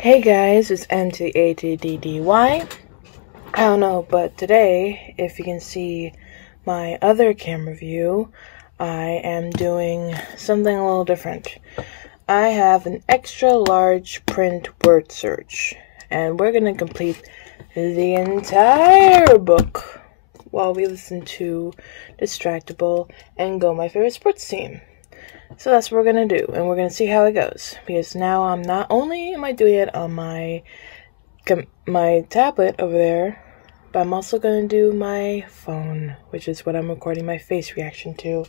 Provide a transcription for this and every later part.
Hey guys, it's M.A.D.D.Y. I don't know, but today, if you can see my other camera view, I am doing something a little different. I have an extra large print word search, and we're going to complete the entire book while we listen to Distractible and Go My Favorite Sports Team. So that's what we're going to do, and we're going to see how it goes, because now I'm not only am I doing it on my tablet over there, but I'm also going to do my phone, which is what I'm recording my face reaction to,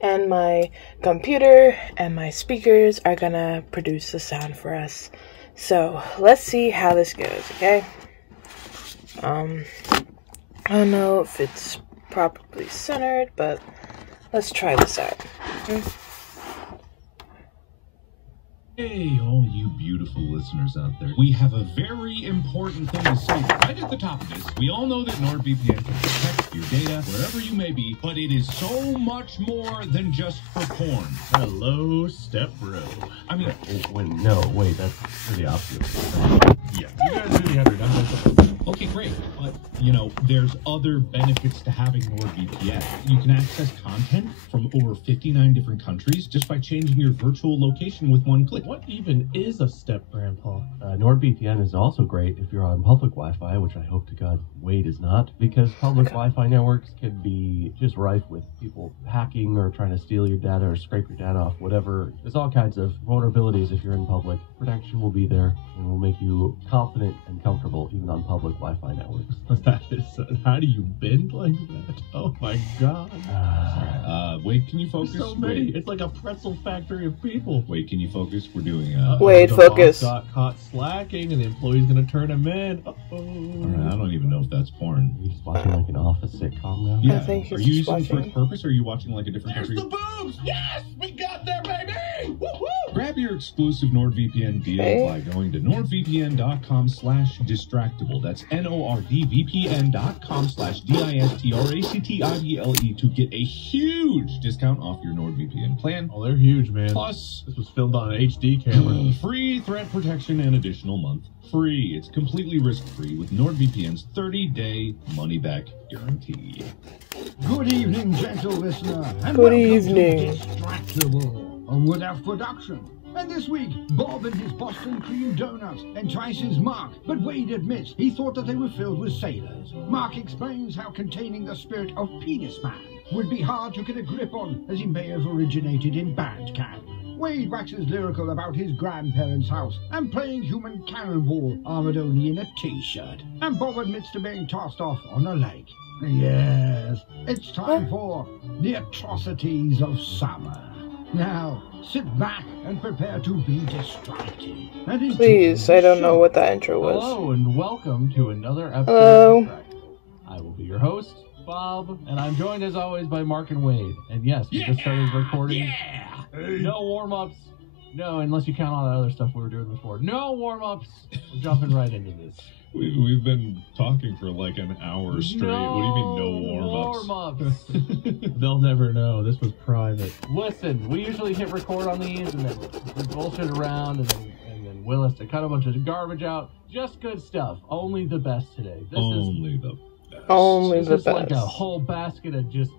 and my computer and my speakers are going to produce the sound for us. So let's see how this goes, okay? I don't know if it's properly centered, but let's try this out. Hey, all you beautiful listeners out there. We have a very important thing to say right at the top of this. We all know that NordVPN can protect your data wherever you may be, but it is so much more than just for porn. Hello, stepbro. I mean, wait, that's the opposite. yeah. You guys really have your numbers. Okay, great. But, you know, there's other benefits to having NordVPN. You can access content from over 59 different countries just by changing your virtual location with one click. What even is a step, Grandpa? NordVPN is also great if you're on public Wi-Fi, which I hope to God Wade is not, because public Wi-Fi networks can be just rife with people hacking or trying to steal your data or scrape your data off, whatever. There's all kinds of vulnerabilities if you're in public. Protection will be there and will make you confident and comfortable even on public Wi-Fi networks. That is, how do you bend like that? Oh my God. Wait, can you focus? So many. Wait. It's like a pretzel factory of people. Wait, can you focus? We're doing Wait, the focus. boss got caught slacking and the employee's gonna turn him in. Alright, I don't even know if that's porn. Are you just watching like an office sitcom now? Yeah. I think he's Are you just using it for watching. its purpose, or are you watching like a different country? There's the boobs! Yes! We got there, baby! Woo-hoo! Grab your exclusive NordVPN deal by going to nordvpn.com/distractible. That's nordvpn.com/distractible to get a huge discount off your NordVPN plan. Oh, they're huge, man. Plus, This was filmed on an HD camera. free threat protection and additional month free. It's completely risk-free with NordVPN's 30-day money-back guarantee. Good evening, gentle listener, and Good welcome evening. to Distractible, a Woodhouse production. And this week, Bob and his Boston cream donuts entices Mark, but Wade admits he thought that they were filled with sailors. Mark explains how containing the spirit of Penis Man would be hard to get a grip on, as he may have originated in Bandcamp. Wade waxes lyrical about his grandparents' house and playing human cannonball, armored only in a t-shirt. And Bob admits to being tossed off on a lake. Yes, it's time for the atrocities of summer. Now, sit back and prepare to be distracted. And enjoy Please, the I don't know show. what that intro was. Hello and welcome to another episode Hello. of Distract. I will be your host, Bob, and I'm joined as always by Mark and Wade. And yes, we just started recording. No warm-ups. No, unless you count all that other stuff we were doing before. No warm-ups. We're jumping right into this. We've been talking for like an hour straight. What do you mean no warm-ups? Warm-ups. They'll never know. This was private. Listen, we usually hit record on these and then we bullshit around and then Will has to cut a bunch of garbage out. Just good stuff. Only the best today. Only the best. Only This the is like a best. whole basket of just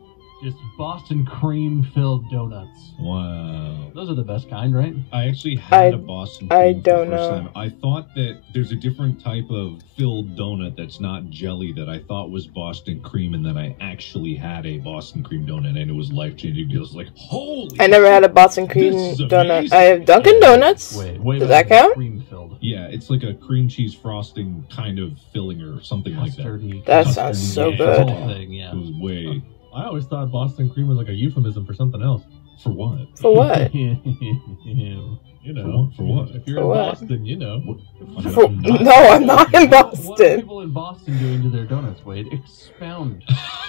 Boston cream-filled donuts. Wow. Those are the best kind, right? I actually had a Boston cream I for don't the first know. time. I thought that there's a different type of filled donut that's not jelly that I thought was Boston cream, and then I actually had a Boston cream donut, and it was life-changing. It was like, holy I never had a Boston cream This is donut. amazing. I have Dunkin' Donuts. Way Does better that than count? Cream-filled. Yeah, it's like a cream cheese frosting kind of filling or something like that. Custardy. That Custardy, sounds so yeah. good. The whole thing, yeah. It was way... I always thought Boston cream was like a euphemism for something else. For what? For what? You know. For what? If you're For in what? Boston, you know. For, no, I'm not in What are Boston. people in Boston doing to their donuts, Wade? Expound.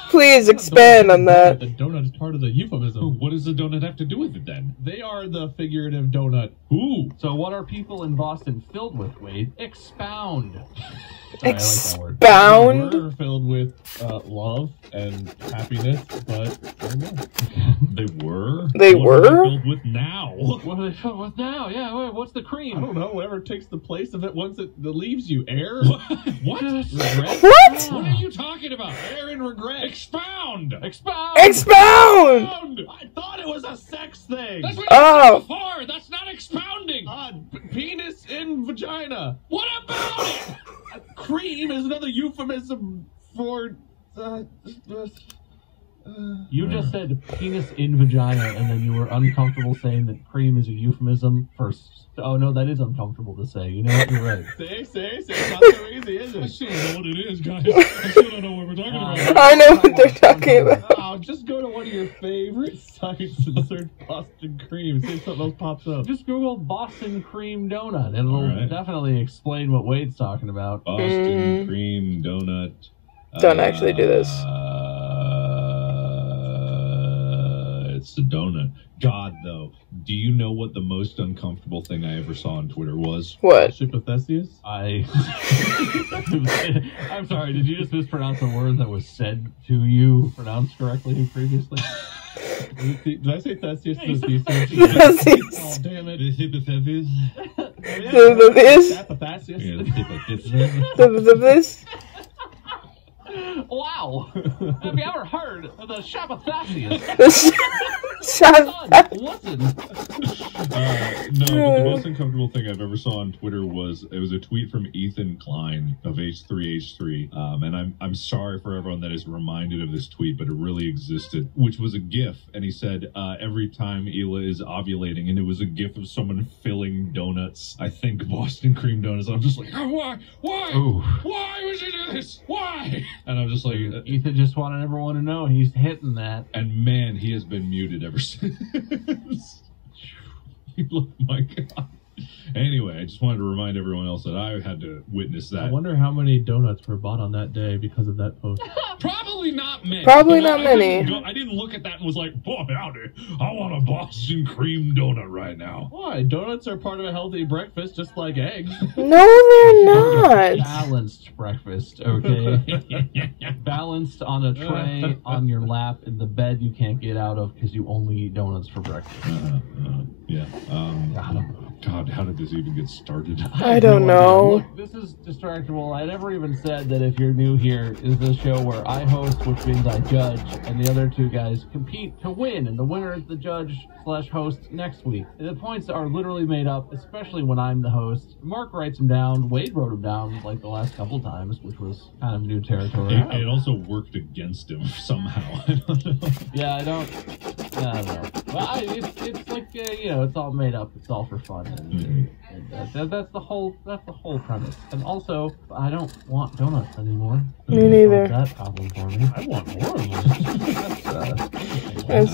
Please expand on that. The donut is part of the euphemism. What does the donut have to do with it then? They are the figurative donut. Ooh. So what are people in Boston filled with, Wade? Expound. Sorry, I like that word. Expound? We're filled with love and happiness, but I don't know. They were? They What are they were? filled with now? What are they filled with now? Yeah, wait, what's the cream? I don't know. Whatever takes the place of it once it leaves you. Air. What? Regret. What? What are you talking about? Air and regret. Expound! Expound! Expound! I thought it was a sex thing. That's what Oh. you said before! That's not expounding! Penis in vagina. What about it? Cream is another euphemism for. You just said penis in vagina, and then you were uncomfortable saying that cream is a euphemism for. Oh no, that is uncomfortable to say. You know what? You're right. Say. It's not so easy, is I it? still don't know what it is, guys. I still don't know what we're talking about. I know what they're talking about. Oh, just go to one of your favorite sites and search Boston cream. See if something else pops up. Just Google Boston cream donut, and it'll Alright. definitely explain what Wade's talking about. Boston cream donut. Don't actually do this. It's the donut. God, though, do you know what the most uncomfortable thing I ever saw on Twitter was? What? Ship of Theseus? I'm sorry, did you just mispronounce a word that was said to you pronounced correctly previously? Did I say Theseus? Yeah, you said Theseus? Theseus. Oh, damn it. The hypothesis? This? Theseus? Yeah, the hypothesis. This? Wow! Have you ever heard of the Shapathasius? Shut up. Listen. No, but the most uncomfortable thing I've ever saw on Twitter was a tweet from Ethan Klein of H3H3, and I'm sorry for everyone that is reminded of this tweet, but it really existed, which was a GIF, and he said every time Hila is ovulating, and it was a GIF of someone filling donuts. I think Boston cream donuts. I'm just like, oh, why? Ooh. Why would you do this? Why? And I'm just like, Ethan just wanted everyone to know he's hitting that. and man, he has been muted ever since. My God. Anyway, I just wanted to remind everyone else that I had to witness I that. wonder how many donuts were bought on that day because of that post. Probably not many. Probably You know, not many. I didn't look at that and was like, boy, howdy, I want a Boston cream donut right now. Why? Donuts are part of a healthy breakfast, just like eggs. No, they're not. Balanced breakfast, okay? Balanced on a tray on your lap in the bed you can't get out of because you only eat donuts for breakfast. Yeah. Got 'em. God, how did this even get started? I don't know. Look, this is Distractible. I never even said that if you're new here, is the show where I host, which means I judge, and the other two guys compete to win, and the winner is the judge/host next week. And the points are literally made up, especially when I'm the host. Mark writes them down. Wade wrote them down like the last couple times, which was kind of new territory. It also worked against him somehow. I don't know. Yeah, I don't know. Well, it's like it's all made up. It's all for fun, and that's the whole premise. And also, I don't want donuts anymore. Me You neither. solved that problem for me. I want more of them. That's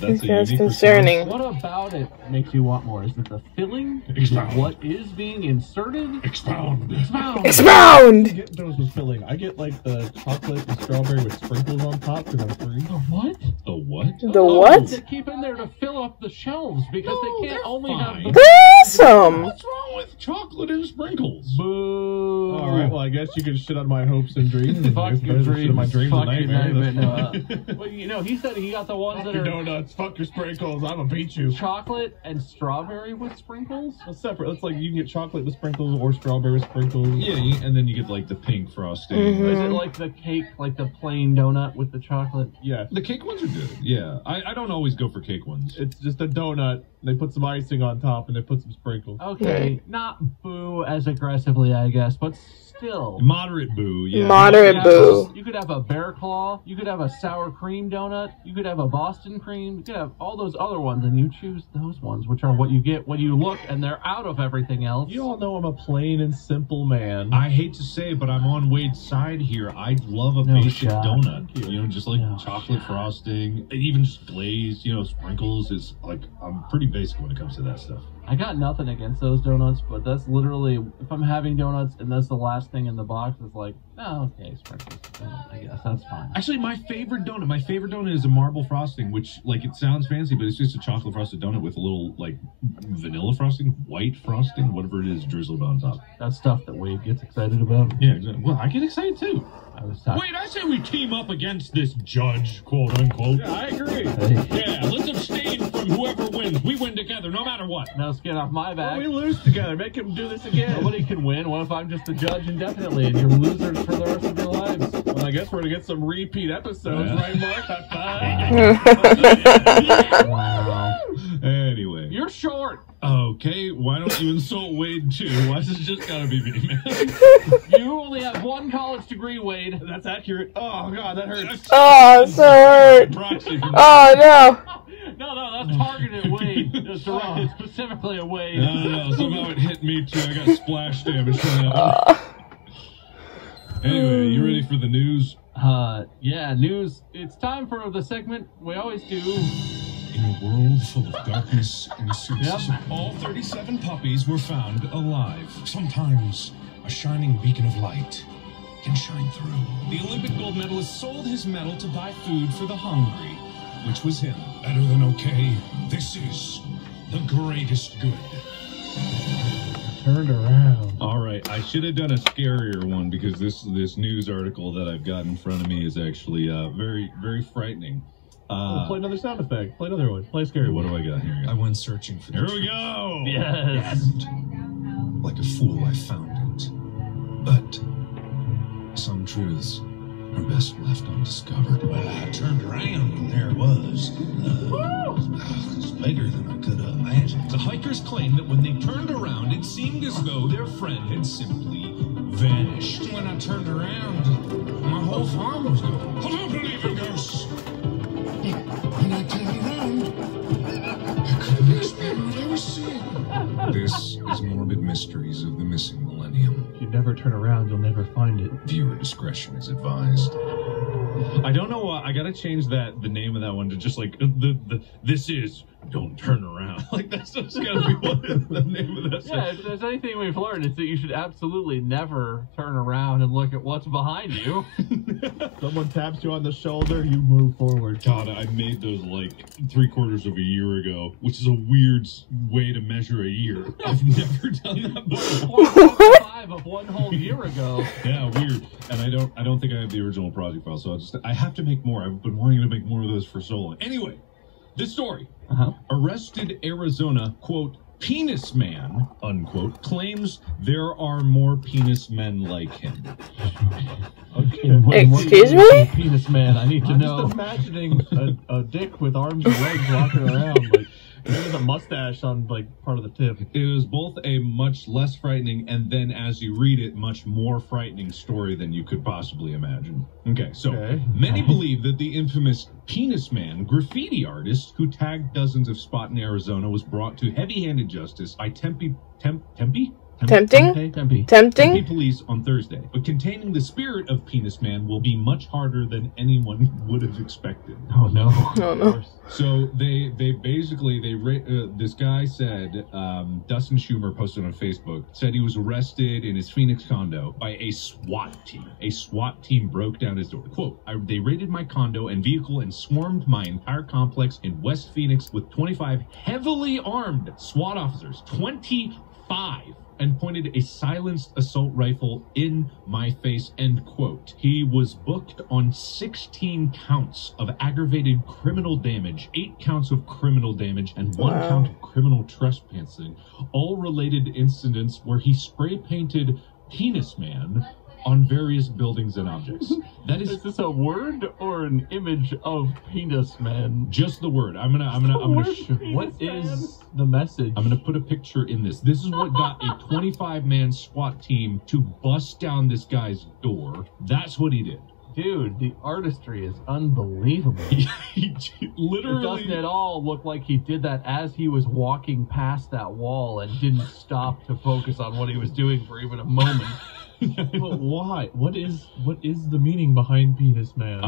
That's a unique concerning. What about it makes you want more? Is it the filling? Is it Expound. what is being inserted? Expound. Expound. I Expound! get donuts with filling. I get like the chocolate and strawberry with sprinkles on top because I'm free. The what? The what? The what? They keep in there to fill up the shelves because No, they can't they're only have fine. the. That's awesome! What's wrong with chocolate and sprinkles? Boo. All right, well, I guess you can shit on my hopes and dreams. Fuck It's your better than shit on my dreams. dreams Fuck and your nightmares. nightmares. That's fine. Well, he said he got the ones Fuck that your are donuts, fuck your sprinkles, I'm gonna beat you. chocolate and strawberry with sprinkles. Well, separate. It's like you can get chocolate with sprinkles or strawberry with sprinkles. Yeah, and then you get like the pink frosting. Mhm. Is it like the cake, like the plain donut with the chocolate? Yeah. The cake ones are good. Yeah, I don't always go for cake ones. It's just a donut. They put some icing on top and they put some sprinkles. Okay, not boo as aggressively, I guess, but still. Moderate boo. Yeah. Moderate You could boo. have- You could have a bear claw. You could have a sour cream donut. You could have a Boston cream. You could have all those other ones, and you choose those ones, which are what you get when you look and they're out of everything else. You all know I'm a plain and simple man. I hate to say it, but I'm on Wade's side here. I love a No basic shot. donut. Thank you. You know, just like No chocolate shot. frosting, even just glazed, sprinkles. It's like, I'm pretty basic when it comes to that stuff. I got nothing against those donuts, but that's literally, if I'm having donuts and that's the last thing in the box, it's like, oh, okay, sprinkles. I guess that's fine. Actually, my favorite donut is a marble frosting, which, like, it sounds fancy, but it's just a chocolate frosted donut with a little, like, vanilla frosting, white frosting, whatever it is, drizzled on top. That's stuff that Wade gets excited about. Yeah, exactly. Well, I get excited, too. I was talking. Wait, I say we team up against this judge, quote unquote. Yeah, I agree. Hey, Yeah, let's abstain from What? No skin off my back. We lose together. Make him do this again. Nobody can win. What if I'm just the judge indefinitely and you're losers for the rest of your lives? Well, I guess we're gonna get some repeat episodes, right, Mark? Wow. Anyway. You're short. Okay, why don't you insult Wade too? Why does it just gotta be me, man? You only have one college degree, Wade. That's accurate. Oh, God, that hurts. Oh, I'm so hurt. Proxy for me. Oh, no. No, that's targeted Wade. It's directed specifically at Wade. No, somehow it hit me too. I got splash damage from that. Anyway, you ready for the news? Yeah, news. It's time for the segment we always do. In a world full of darkness and cynicism, all 37 puppies were found alive. Sometimes a shining beacon of light can shine through. The Olympic gold medalist sold his medal to buy food for the hungry, which was him. Better than okay. This is the greatest good. Turned around. All right, I should have done a scarier one because this news article that I've got in front of me is actually very, very frightening. Play another sound effect. Play another one. Play a scary What one. do I got here? I went searching for Here we go! Yes. Like a fool, I found it. But some truths are best left undiscovered. Well, I turned around and there it was. It's bigger than I could have imagined. The hikers claim that when they turned around, it seemed as though their friend had simply vanished. When I turned around, my whole farm was gone. I don't believe in ghosts. When I turned around, I couldn't explain what I was seeing. This is Morbid Mysteries of the Missing Millennium. If you never turn around, you'll never find it. Viewer discretion is advised. I don't know why. I gotta change the name of that one to just like this is Don't Turn Around. Like that's just gotta be what the name of that. Yeah, if there's anything we've learned, it's that you should absolutely never turn around and look at what's behind you. Someone taps you on the shoulder, you move forward. God, I made those like 3/4 of a year ago, which is a weird way to measure a year. I've never done that before. 4.5 of one whole year ago. Yeah, weird. And I don't think I have the original project file, so I have to make more. I've been wanting to make more of those for so long. Anyway, this story. Arrested Arizona, quote, penis man, unquote, claims there are more penis men like him. Okay. Excuse me? Penis man, I need to I'm know. just imagining a dick with arms and legs walking around, like with a mustache on like part of the tip. It was both a much less frightening and then, as you read it, much more frightening story than you could possibly imagine. Okay, so many believe that the infamous Penis Man graffiti artist who tagged dozens of spots in Arizona was brought to heavy-handed justice by Tempe Tempting? police on Thursday. But containing the spirit of Penis Man will be much harder than anyone would have expected. Oh no. Oh, no. So this guy said, Dustin Schumer posted on Facebook, said he was arrested in his Phoenix condo by a SWAT team. A SWAT team broke down his door. Quote, they raided my condo and vehicle and swarmed my entire complex in West Phoenix with 25 heavily armed SWAT officers. 25! And pointed a silenced assault rifle in my face, end quote. He was booked on 16 counts of aggravated criminal damage, 8 counts of criminal damage, and 1 count of criminal trespassing, all related to incidents where he spray painted Penis Man on various buildings and objects. That is this a word or an image of Penis Man? just the word. I'm gonna What is the message? I'm gonna put a picture in this. This is what got a 25-man SWAT team to bust down this guy's door. That's what he did. Dude, the artistry is unbelievable. He literally. It doesn't at all look like he did that as he was walking past that wall and didn't stop to focus on what he was doing for even a moment. But why? What is the meaning behind Penis Man?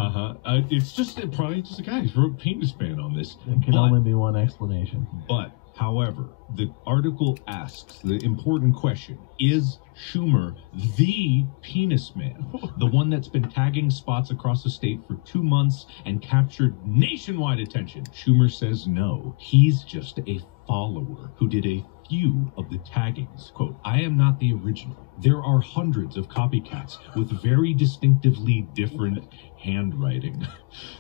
It's probably just a guy who wrote Penis Man on this. There can only be one explanation. But, however, the article asks the important question, is Schumer the Penis Man? The one that's been tagging spots across the state for 2 months and captured nationwide attention? Schumer says no. He's just a follower who did a few of the taggings. Quote, I am not the original. There are hundreds of copycats with very distinctively different handwriting.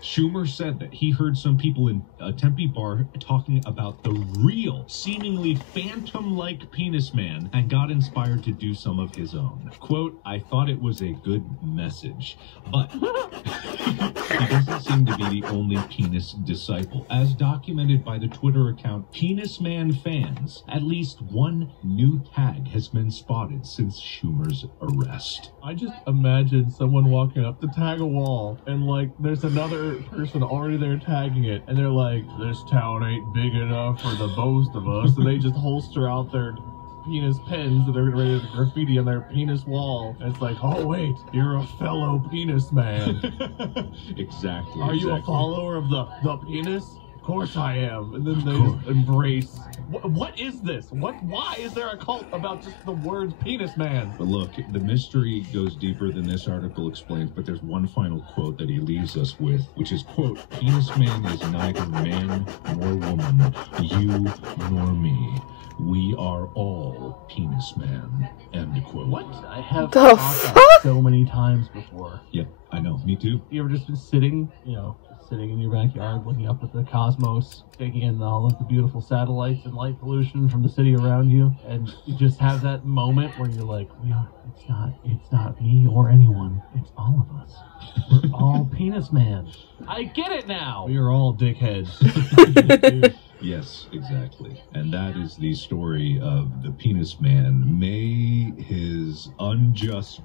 Schumer said that he heard some people in a Tempe bar talking about the real, seemingly phantom-like penis man and got inspired to do some of his own. Quote, I thought it was a good message, but he doesn't seem to be the only penis disciple. As documented by the Twitter account Penis Man Fans, at least one new tag has been spotted since Schumer's arrest. I just imagine someone walking up to tag a wall and like there's another person already there tagging it and they're like, this town ain't big enough for the both of us, and they just holster out their penis pins that they're ready to graffiti on their penis wall. And it's like, oh wait, you're a fellow penis man. Exactly. Are you a follower of the penis? Of course I am. And then they just embrace. What is this? Why is there a cult about just the words penis man? But look, the mystery goes deeper than this article explains, but there's one final quote that he leaves us with, which is, quote, penis man is neither man nor woman, you nor me. We are all penis man, end quote. What? I have The thought that so many times before. Yep, I know, me too. You ever just been sitting, sitting in your backyard, looking up at the cosmos, taking in all of the beautiful satellites and light pollution from the city around you, and you just have that moment where you're like, it's not me or anyone, it's all of us. We're all penis man. I get it now. We are all dickheads. Yes, exactly. And that is the story of the penis man. May his unjust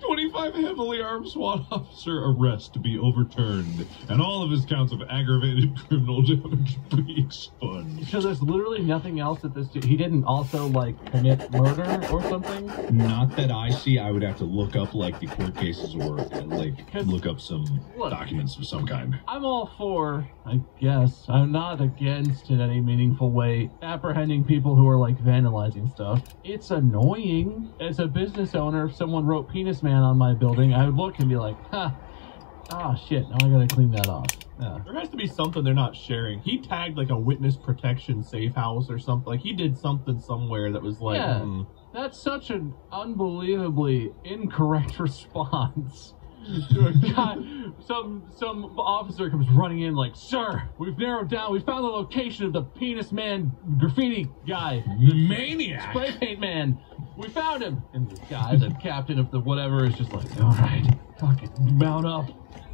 25 heavily armed SWAT officer arrest to be overturned, and all of his counts of aggravated criminal damage be expunged. So there's literally nothing else that he didn't also, commit murder or something? Not that I see. I would have to look up, the court cases or, look up some documents of some kind. I'm all for, I guess, I'm not against in any meaningful way apprehending people who are, vandalizing stuff. It's annoying. As a business owner, if someone wrote penis man on my building, I would look and be like, shit, now I gotta clean that off. Yeah. There has to be something they're not sharing. He tagged a witness protection safe house or something. He did something somewhere that was That's such an unbelievably incorrect response. To a guy, some officer comes running in sir, we've narrowed down, we found the location of the penis man graffiti guy. Maniac! Spray paint man. We found him. And the guy, the captain of the whatever, is just alright, fucking mount up.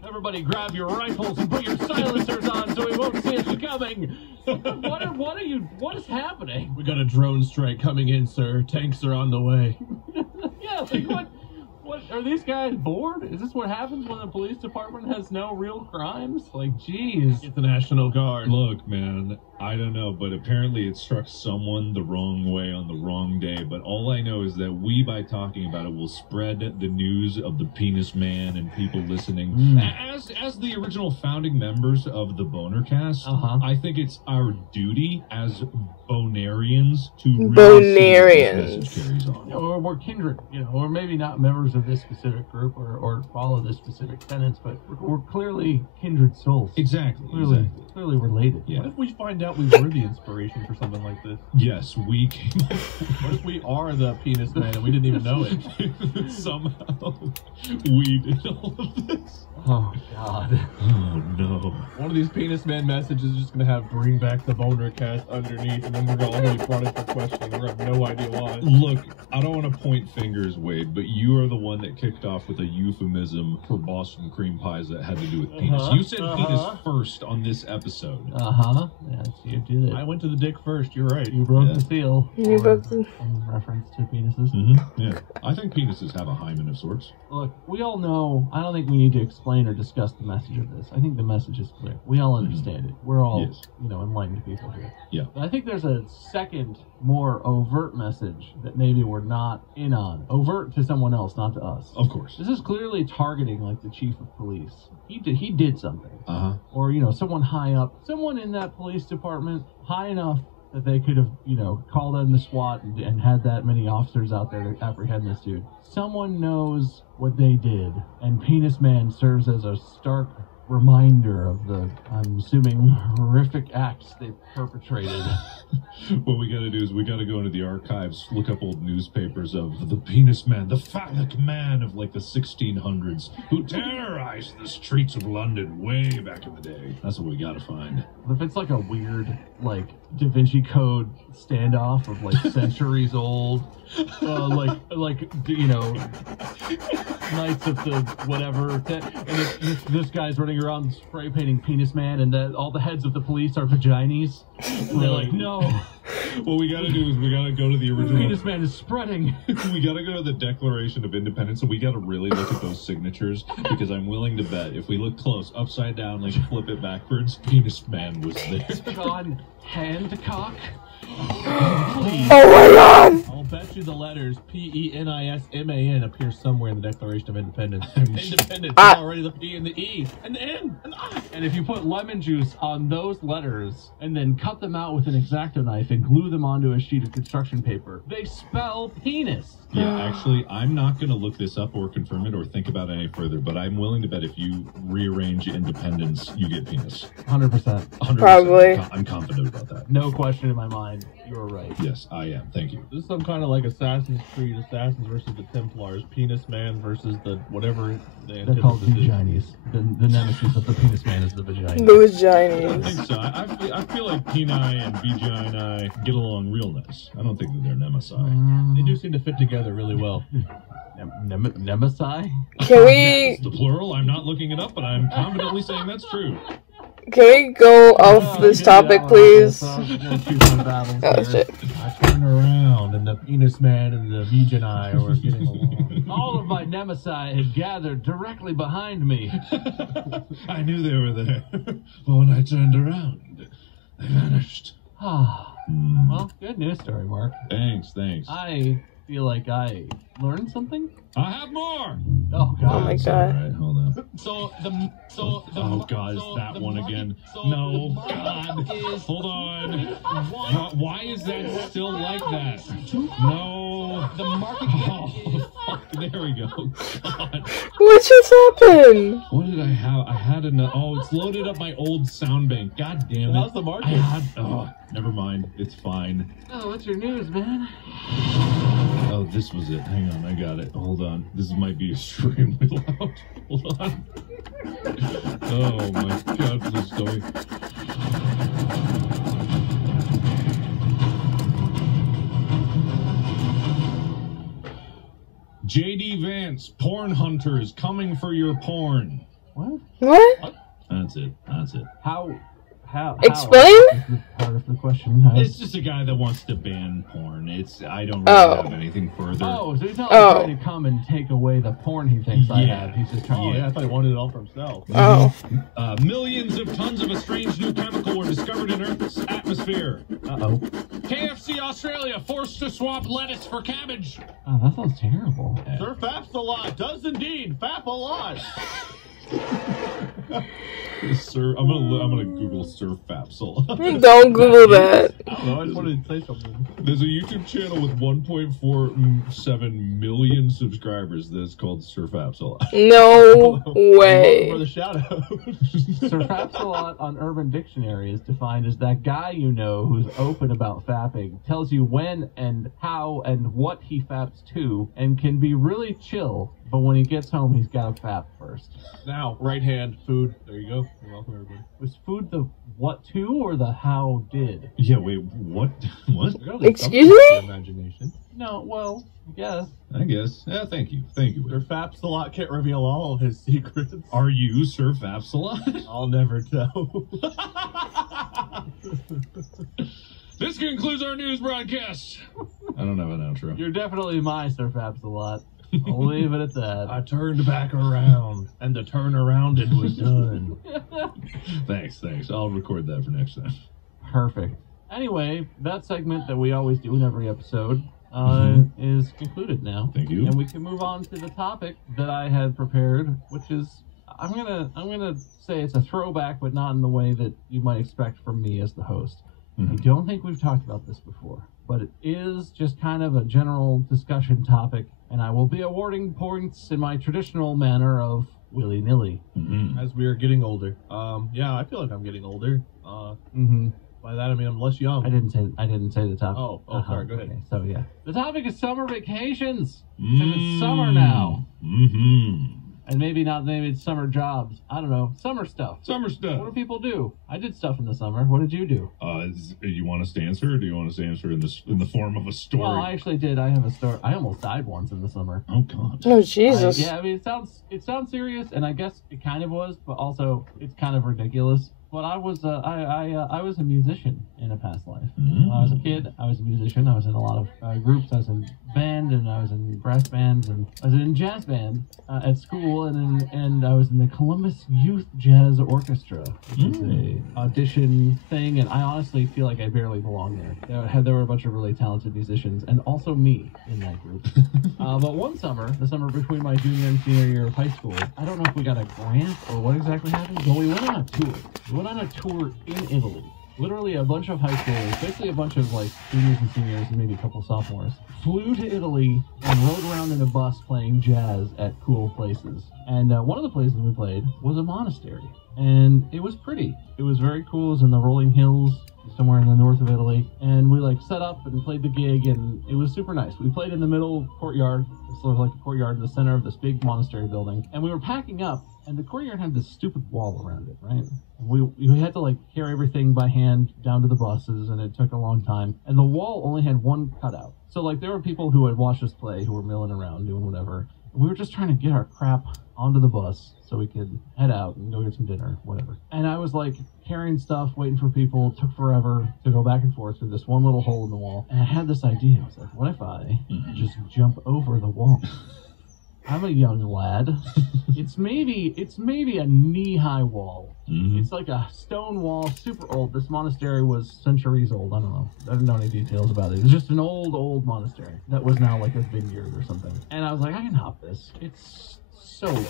Everybody grab your rifles and put your silencers on so he won't see us coming. What is happening? We got a drone strike coming in, sir. Tanks are on the way. Yeah, what are these guys bored? Is this what happens when the police department has no real crimes? Jeez. Get the National Guard. Look, man, I don't know, but apparently it struck someone the wrong way on the wrong day. But all I know is that we, by talking about it, will spread the news of the penis man and people listening. As the original founding members of the Bonercast, I think it's our duty as Bonarians to really see how this message carries on. Or we're kindred, or maybe not members of this specific group or follow this specific tenets, but we're clearly kindred souls. Exactly. Clearly related. Yeah. What if we find out we were the inspiration for something like this? Yes, we came up. What if we are the penis man and we didn't even know it? Somehow we did all of this. Oh, God. Oh, no. One of these penis man messages is just going to have bring back the boner cast underneath, and then we're all going to be brought in for questioning. We're going to have no idea why. Look, I don't want to point fingers, Wade, but you are the one that kicked off with a euphemism for Boston cream pies that had to do with penis. You said penis first on this episode. Yes, you did it. I went to the dick first, you're right. You broke the seal. You broke the... In reference to penises. Yeah. I think penises have a hymen of sorts. Look, we all know, I don't think we need to explain or discuss the message of this. I think the message is clear. We all understand it. We're all, enlightened people here. Yeah. But I think there's a second, more overt message that maybe we're not in on. Overt to someone else, not to us. Of course. This is clearly targeting, the chief of police. He did something. Or, someone high up, someone in that police department, high enough that they could have, called in the SWAT and had that many officers out there to apprehend this dude. Someone knows what they did, and Penis Man serves as a stark reminder of the, I'm assuming, horrific acts they perpetrated. What we gotta do is we gotta go into the archives, look up old newspapers of the penis man, the phallic man of like the 1600s, who terrorized the streets of London way back in the day. That's what we gotta find. If it's like a weird, like, Da Vinci Code standoff of like centuries old, you know, Knights of the whatever, and this guy's running around spray painting penis man, and all the heads of the police are vaginas. And they're like, no. What we gotta do is we gotta go to the original. Penis man is spreading. We gotta go to the Declaration of Independence, and we gotta really look at those signatures, because I'm willing to bet if we look close, upside down, like flip it backwards, penis man was there. John Hancock. Oh my god! I'll bet you the letters P-E-N-I-S-M-A-N appear somewhere in the Declaration of Independence. Independence is already the P and the E and the N and the I. And if you put lemon juice on those letters and then cut them out with an X-Acto knife and glue them onto a sheet of construction paper, they spell penis. Yeah, actually, I'm not going to look this up or confirm it or think about it any further, but I'm willing to bet if you rearrange independence, you get penis. 100%. 100%. Probably. I'm confident about that. No question in my mind. You're right. Yes, I am. Thank you. This is some kind of like Assassin's Creed, Assassins versus the Templars, penis man versus the whatever the They're called antithesis is. vaginas. The nemesis of the penis man is the vagina. I Vaginas. think so. I feel like peni and vagina get along real nice. I don't think that they're nemesis. They do seem to fit together really well. Nemesi? Can we That's the plural. I'm not looking it up, but I'm confidently saying that's true. go off this topic, please? Oh, Oh shit. I turn around and the penis man and the vagina are getting along. All of my nemesi had gathered directly behind me. I knew they were there, but when I turned around, they vanished. Well, good news story, Mark. Thanks. I feel like I learned something. I have more. Oh god. Oh my All god. right, hold on. Oh God, is that one again? No, God. Hold on. Why is that still like that? No. Oh, fuck. There we go. God. What just happened? What did I have? I had another. Oh, it's loaded up my old sound bank. God damn it. How's the market? Oh, never mind. It's fine. Oh, what's your news, man? Oh, this was it. Hang on, I got it. Hold on. This might be extremely loud. Hold on. Oh my god, please tell me. JD Vance, porn hunters coming for your porn. What? What? That's it. How? Explain? This is part of the question. It's just a guy that wants to ban porn. I don't really have anything further. Oh, so he's not like trying to come and take away the porn he thinks I have. He's just trying. Oh yeah, I thought he wanted it all for himself. Oh. Millions of tons of a strange new chemical were discovered in Earth's atmosphere. Uh-oh. KFC Australia forced to swap lettuce for cabbage. Oh, that sounds terrible. Sir faps a lot. Does indeed fap a lot. Sir, I'm gonna Google Sir Fapsel. Don't Google that. I don't know. I just wanted to say something. There's a YouTube channel with 1.47 million subscribers that's called Sir Fapsel. No way. For the shout out. Sir Faps-a-lot on Urban Dictionary is defined as that guy you know who's open about fapping, tells you when and how and what he faps to, and can be really chill, but when he gets home he's got to fap first. Now, right hand, food. There you go. You're welcome, everybody. Was food the what to or the how did? Yeah, wait, what? What? Excuse me? Imagination. No, well, I guess. I guess. Yeah, thank you. Sir faps a lot can't reveal all of his secrets. Are you Sir Fapsel? I'll never tell. This concludes our news broadcast. I don't have an outro. You're definitely my Sir Faps-a-lot. I'll leave it at that. I turned back around, and the turnarounded was done. Thanks. I'll record that for next time. Perfect. Anyway, that segment that we always do in every episode is concluded now. Thank you. And we can move on to the topic that I had prepared, which is I'm gonna say it's a throwback, but not in the way that you might expect from me as the host. I don't think we've talked about this before, but it is just kind of a general discussion topic, and I will be awarding points in my traditional manner of willy-nilly. As we are getting older. Yeah, I feel like I'm getting older. By that I mean I'm less young. I didn't say the topic. Oh, sorry, go ahead. Okay, so yeah. The topic is summer vacations. Because it's summer now. And maybe it's summer jobs. I don't know. Summer stuff. Summer stuff. What do people do? I did stuff in the summer. What did you do? You want us to answer, or do you want us to answer in the form of a story? Well, I actually did. I have a story. I almost died once in the summer. Oh God. Oh Jesus. Yeah, I mean it sounds serious, and I guess it kind of was, but also it's kind of ridiculous. But I was a musician in a past life. When I was a kid, I was a musician. I was in a lot of groups. I was in band, and I was in brass bands, and I was in jazz band at school, and I was in the Columbus Youth Jazz Orchestra, which is a audition thing. And I honestly feel like I barely belong there. There were a bunch of really talented musicians, and also me in that group. But one summer, the summer between my junior and senior year of high school, I don't know if we got a grant or what exactly happened, but we went on a tour. We went on a tour in Italy. Literally a bunch of high schoolers, basically a bunch of like juniors and seniors and maybe a couple sophomores, flew to Italy and rode around in a bus playing jazz at cool places. And one of the places we played was a monastery. And it was pretty. It was very cool. It was in the rolling hills, somewhere in the north of Italy. And we like set up and played the gig, and it was super nice. We played in the middle courtyard, sort of like a courtyard in the center of this big monastery building. And we were packing up, and the courtyard had this stupid wall around it, right? We had to like carry everything by hand down to the buses, and it took a long time. And the wall only had one cutout. So like there were people who had watched us play who were milling around doing whatever. We were just trying to get our crap onto the bus so we could head out and go get some dinner, whatever. And I was like carrying stuff, waiting for people. It took forever to go back and forth through this one little hole in the wall. And I had this idea. I was like, what if I just jump over the wall? I'm a young lad. It's maybe a knee-high wall. It's like a stone wall, super old. This monastery was centuries old. I don't know. I don't know any details about it. It was just an old monastery that was now like a vineyard or something. And I was like, I can hop this. It's so low.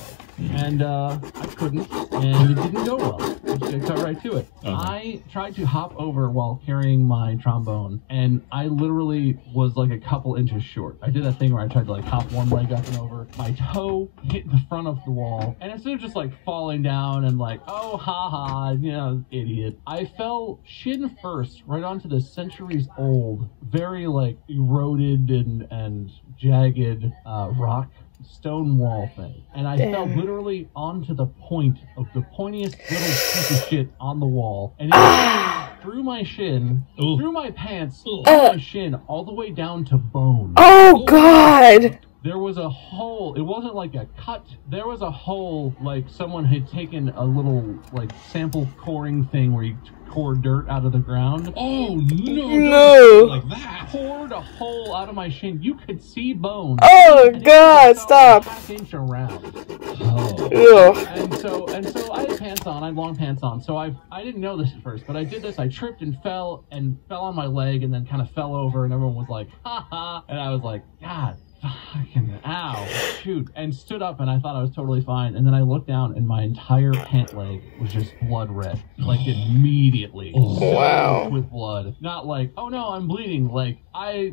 And I couldn't, and it didn't go well. I cut right to it. I tried to hop over while carrying my trombone, and I literally was like a couple inches short. I did that thing where I tried to like hop one leg up and over. My toe hit the front of the wall, and instead of just like falling down and like, oh, haha, you know, idiot, I fell shin first right onto the centuries old, very like eroded and jagged rock stone wall thing, and I fell literally onto the point of the pointiest little piece of shit on the wall, and it through my shin, through my pants, through my shin, all the way down to bone. Oh God! There was a hole. It wasn't like a cut. There was a hole, like someone had taken a little like sample coring thing where you core dirt out of the ground. Oh no! No! Like that. Poured a hole out of my shin. You could see bone. Oh God! Stop! A half inch around. Ugh. And so I had pants on. I had long pants on. So I didn't know this at first, but I did this. I tripped and fell on my leg, and then kind of fell over, and everyone was like, "Ha ha!" And I was like, "God." Fucking ow, shoot, and stood up, and I thought I was totally fine, and then I looked down, and my entire pant leg was just blood red, like immediately. Wow. With blood. Not like, oh no, I'm bleeding, like, I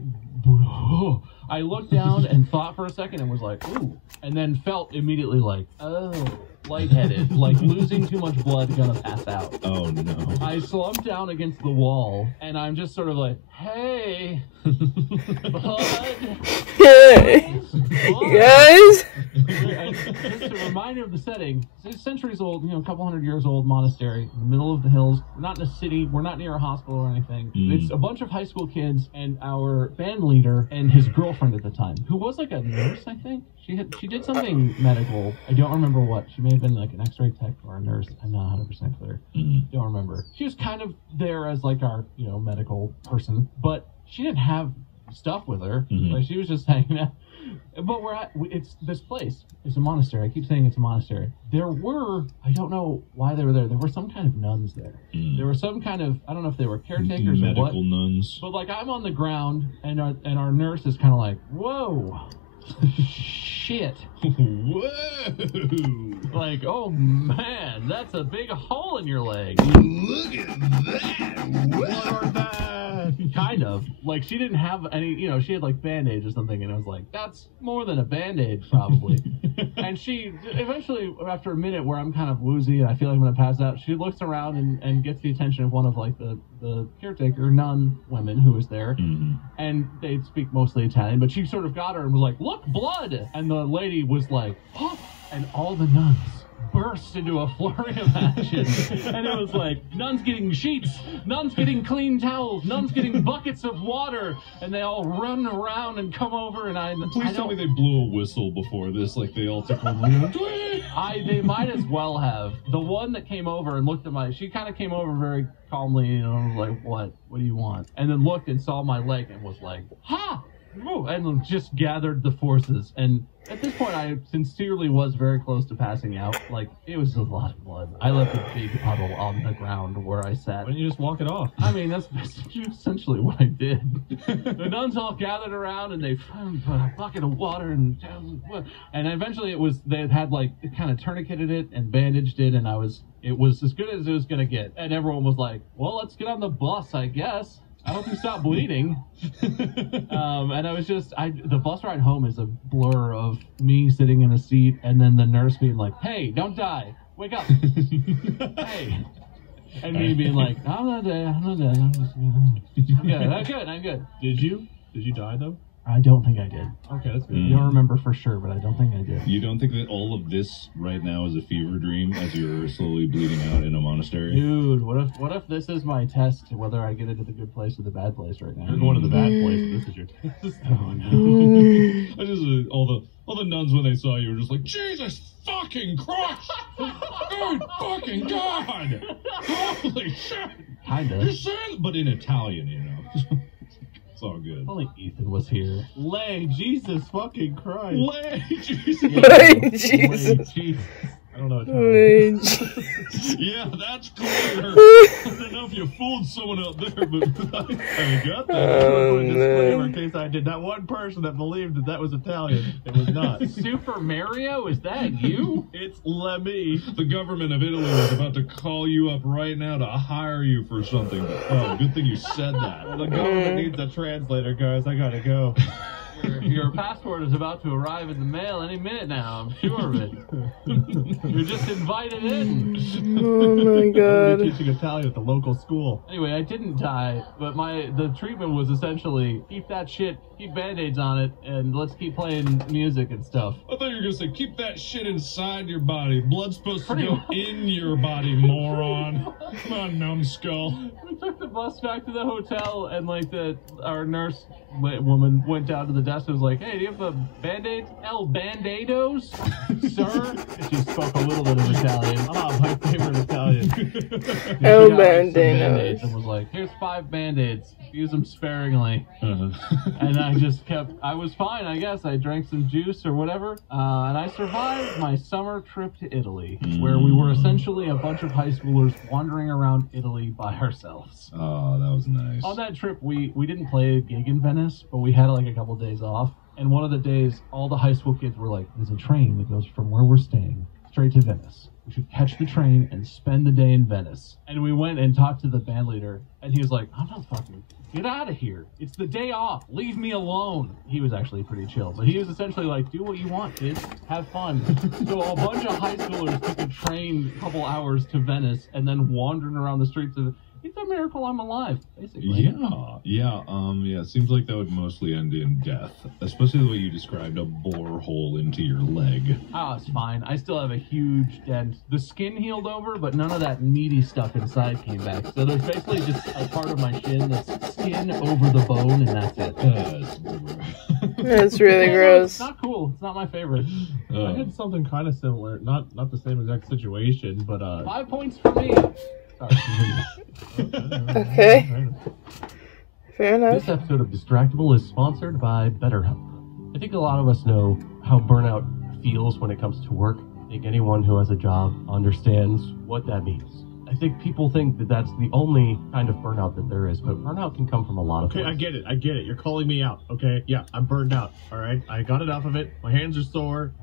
looked down and thought for a second and was like, ooh, and then felt immediately like, oh, lightheaded, like losing too much blood, gonna pass out. Oh no. I slumped down against the wall, and I'm just sort of like, hey, blood. Guys? Just a reminder of the setting. It's a centuries old, you know, a couple hundred years old monastery in the middle of the hills. We're not in a city. We're not near a hospital or anything. It's a bunch of high school kids and our band leader and his girlfriend at the time, who was like a nurse, I think. She did something medical. I don't remember what. She may have been like an x-ray tech or a nurse. I'm not 100% clear. Don't remember. She was kind of there as like our, you know, medical person, but she didn't have stuff with her. Like she was just hanging out. But it's this place. It's a monastery. I keep saying it's a monastery. There were, I don't know why they were there. There were some kind of nuns there. There were some kind of, I don't know if they were caretakers or what. Medical nuns. But like I'm on the ground, and our nurse is kind of like, whoa. Shit. Whoa! Like, oh man, that's a big hole in your leg. Look at that! What are that? Kind of. Like, she didn't have any, you know, she had like Band-Aids or something, and I was like, that's more than a Band-Aid, probably. And she, eventually, after a minute where I'm kind of woozy and I feel like I'm going to pass out, she looks around and gets the attention of one of like the caretaker nun women who was there. Mm-hmm. And they speak mostly Italian, but she sort of got her and was like, look, blood! And the lady was like, oh! And all the nuns burst into a flurry of action. And it was like, nuns getting sheets, nuns getting clean towels, nuns getting buckets of water, and they all run around and come over, and Please tell me they blew a whistle before this, like they all took over. They might as well have. The one that came over and looked at she kind of came over very calmly, you know, and was like, what do you want? And then looked and saw my leg and was like, ha! Woo! And just gathered the forces. And at this point, I sincerely was very close to passing out. Like, it was a lot of blood. I left a big puddle on the ground where I sat. Why don't you just walk it off? I mean, that's essentially what I did. The nuns all gathered around and they found a bucket of water and eventually they had like kind of tourniqueted it and bandaged it, and it was as good as it was gonna get. And everyone was like, well, let's get on the bus, I guess. I hope you stop bleeding. And I was the bus ride home is a blur of me sitting in a seat and then the nurse being like, hey, don't die. Wake up. Hey. And me being like, I'm not dead. I'm good. Did you die though? I don't think I did. Okay, that's good. I don't remember for sure, but I don't think I did. You don't think that all of this right now is a fever dream as you're slowly bleeding out in a momonastery? Dude, what if this is my test to whether I get into the good place or the bad place right now? You're going to the bad place. This is your test. Oh no. I just all the nuns when they saw you were just like, Jesus fucking Christ! Oh fucking God! Holy shit! Kinda. You're saying, but in Italian, you know. It's all good. If only Ethan was here. Lay, Jesus fucking Christ. Lay, Jesus. Lay, Jesus. I don't know what Lay, Yeah, that's clear. I don't know if you fooled someone out there, but I got that. Oh, Disclaimer in man. case I did. That one person that believed that was Italian. It was not. Super Mario, is that you? It's Lemmy. The government of Italy is about to call you up right now to hire you for something. Oh, good thing you said that. The government needs a translator, guys. I gotta go. Your passport is about to arrive in the mail any minute now, I'm sure of it. You're just invited in. Oh my I'm god. teaching Italian at the local school. Anyway, I didn't die, but the treatment was essentially keep that shit, keep Band-Aids on it, and let's keep playing music and stuff. I thought you were gonna say keep that shit inside your body. Blood's supposed to Pretty go much. in your body, moron. Come on, numbskull. We took the bus back to the hotel, and like our nurse woman went down to the desk and was like, "Hey, do you have a Band-Aid? El Band-Aidos, sir?" And she spoke a little bit of Italian. Ah, my favorite Italian. El She got, like, some Band-Aidos. Band-Aids and was like, "Here's 5 Band-Aids. Use them sparingly." And I was fine, I guess. I drank some juice or whatever, and I survived my summer trip to Italy, where we were essentially a bunch of high schoolers wandering around Italy by ourselves. Oh, that was nice. On that trip, we didn't play a gig in Venice, but we had like a couple days off. And one of the days, all the high school kids were like, there's a train that goes from where we're staying straight to Venice. We should catch the train and spend the day in Venice. And we went and talked to the band leader, and he was like, I'm not fucking, get out of here. It's the day off. Leave me alone. He was actually pretty chill, but he was essentially like, do what you want, kids. Have fun. So a bunch of high schoolers took a train a couple hours to Venice and then wandered around the streets of it's a miracle I'm alive, basically. Yeah. It seems like that would mostly end in death, especially the way you described a bore hole into your leg. Oh, it's fine. I still have a huge dent. The skin healed over, but none of that meaty stuff inside came back. So there's basically just a part of my shin that's skin over the bone, and that's it. That's really gross. It's not cool. It's not my favorite. I did something kind of similar. Not the same exact situation, but 5 points for me. Sorry. Okay. Fair enough. This episode of Distractible is sponsored by BetterHelp. I think a lot of us know how burnout feels when it comes to work. I think anyone who has a job understands what that means. I think people think that that's the only kind of burnout that there is, but burnout can come from a lot of okay, ways. I get it. You're calling me out, okay? Yeah, I'm burned out, all right? I got enough of it. My hands are sore.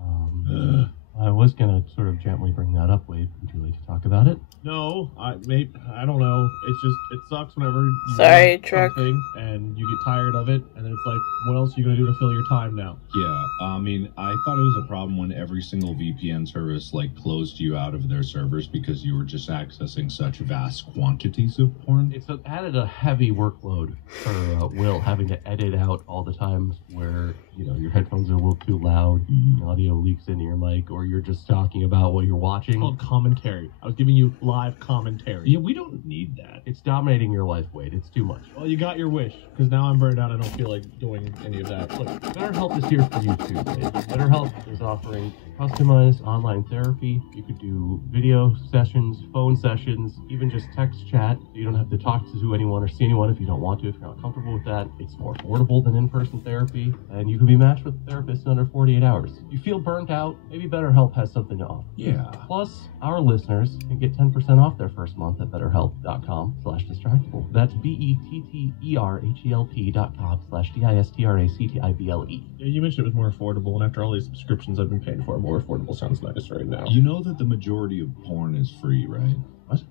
I was gonna sort of gently bring that up, Wade. Would you like to talk about it? No, I don't know. It's just, it sucks whenever you Sorry, do truck. something and you get tired of it, and then it's like, what else are you gonna do to fill your time now? Yeah, I mean, I thought it was a problem when every single VPN service like closed you out of their servers because you were just accessing such vast quantities of porn. It's added a heavy workload for Will, having to edit out all the times where, you know, your headphones are a little too loud, audio leaks into your mic, or you're just talking about what you're watching. It's called commentary. I was giving you live commentary. Yeah, we don't need that. It's dominating your life, Wade. It's too much. Well, you got your wish, because now I'm burned out. I don't feel like doing any of that. Look, BetterHelp is here for you too, Wade. BetterHelp is offering customized online therapy. You could do video sessions, phone sessions, even just text chat. You don't have to talk to anyone or see anyone if you don't want to, if you're not comfortable with that. It's more affordable than in-person therapy, and you can be matched with a therapist in under 48 hours. If you feel burnt out, maybe BetterHelp has something to offer. Yeah. Plus, our listeners can get 10% off their first month at betterhelp.com/distractible. That's BETTERHELP.com/DISTRACTIBLE. yeah, you mentioned it was more affordable, and after all these subscriptions I've been paying for, more affordable sounds nice right now. You know that the majority of porn is free, right? What?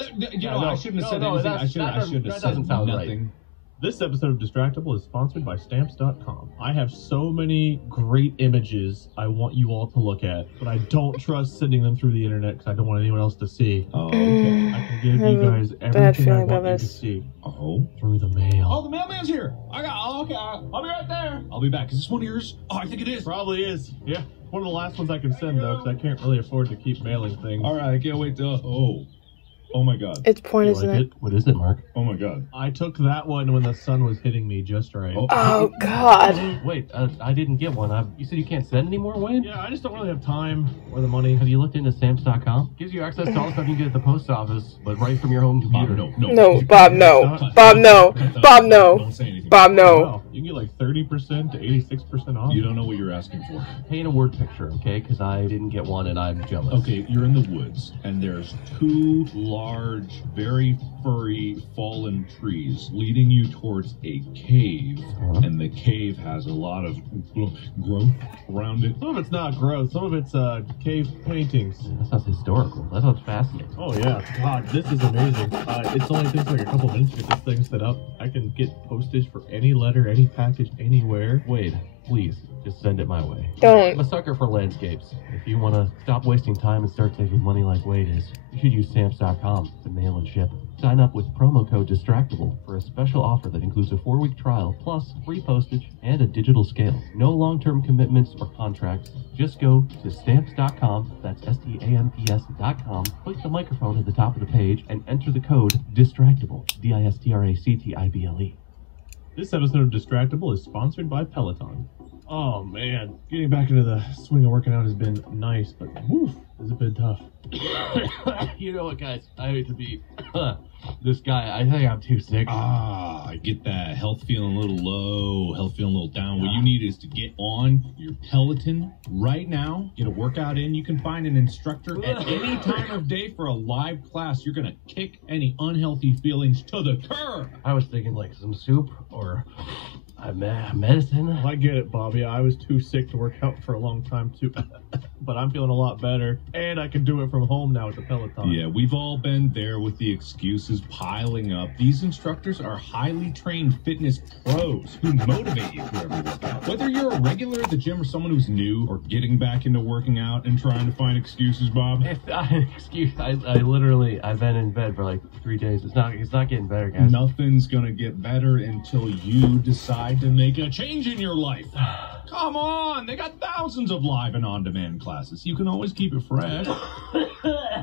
I shouldn't have said anything. I should have that said doesn't sound nothing. This episode of Distractible is sponsored by Stamps.com. I have so many great images I want you all to look at, but I don't trust sending them through the internet because I don't want anyone else to see. Oh, okay. I can give you guys bad everything I feeling want about you to this. see Oh. through the mail. Oh, the mailman's here. Okay. I'll be right there. I'll be back. Is this one of yours? Oh, I think it is. Probably is. Yeah. One of the last ones I can send, though, because I can't really afford to keep mailing things. All right, I can't wait to. Oh my God. It's porn, You isn't like it? What is it, Mark? Oh my God. I took that one when the sun was hitting me just right. Oh, God. Wait, I didn't get one. You said you can't send anymore, Wade? Yeah, I just don't really have time or the money. Have you looked into stamps.com? Gives you access to all the stuff you can get at the post office, but right from your home Bob, computer. No, Bob, no. Bob, no. Bob, no. Don't say anything. Bob, no. Wow, you can get like 30% to 86% off. You don't know what you're asking for. Paint a word picture, okay? Because I didn't get one and I'm jealous. Okay, you're in the woods, and there's two large, very furry, fallen trees leading you towards a cave, and the cave has a lot of growth around it. Some of it's not growth. Some of it's cave paintings. That sounds historical. That sounds fascinating. Oh yeah, God, this is amazing. It's only takes like a couple minutes to get this thing set up. I can get postage for any letter, any package, anywhere. Wade, please, just send it my way. I'm Don't. a sucker for landscapes. If you want to stop wasting time and start saving money like Wade is, you should use stamps.com to mail and ship. Sign up with promo code DISTRACTIBLE for a special offer that includes a 4-week trial, plus free postage and a digital scale. No long-term commitments or contracts. Just go to stamps.com, that's STAMPS.com, click the microphone at the top of the page, and enter the code DISTRACTIBLE, DISTRACTIBLE. This episode of Distractible is sponsored by Peloton. Oh man, getting back into the swing of working out has been nice, but woof, it's been tough. You know what, guys? I hate to be this guy. I think I'm too sick. I get that. Health feeling a little low, health feeling a little down. What you need is to get on your Peloton right now, get a workout in. You can find an instructor at any time of day for a live class. You're going to kick any unhealthy feelings to the curb. I was thinking like some soup or medicine. I get it, Bobby. I was too sick to work out for a long time too, but I'm feeling a lot better, and I can do it from home now with the Peloton. Yeah, we've all been there with the excuses piling up. These instructors are highly trained fitness pros who motivate you through every workout. Whether you're a regular at the gym or someone who's new or getting back into working out and trying to find excuses, Bob. If I literally, I've been in bed for like 3 days. It's not getting better, guys. Nothing's gonna get better until you decide to make a change in your life. Come on, they got thousands of live and on-demand classes. You can always keep it fresh.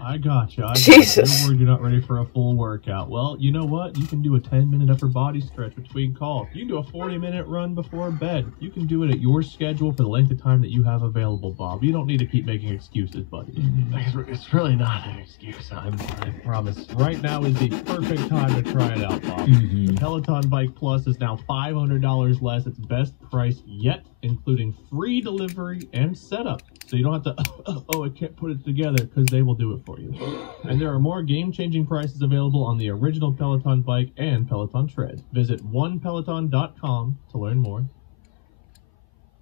I got you. Jesus. You're worried you're not ready for a full workout. Well, you know what? You can do a 10-minute upper body stretch between calls. You can do a 40-minute run before bed. You can do it at your schedule for the length of time that you have available, Bob. You don't need to keep making excuses, buddy. It's really not an excuse. I promise. Right now is the perfect time to try it out, Bob. Peloton Bike Plus is now $500 less. Its best price yet, including free delivery and setup. So you don't have to, I can't put it together, because they will do it for you. And there are more game-changing prices available on the original Peloton bike and Peloton tread. Visit onepeloton.com to learn more.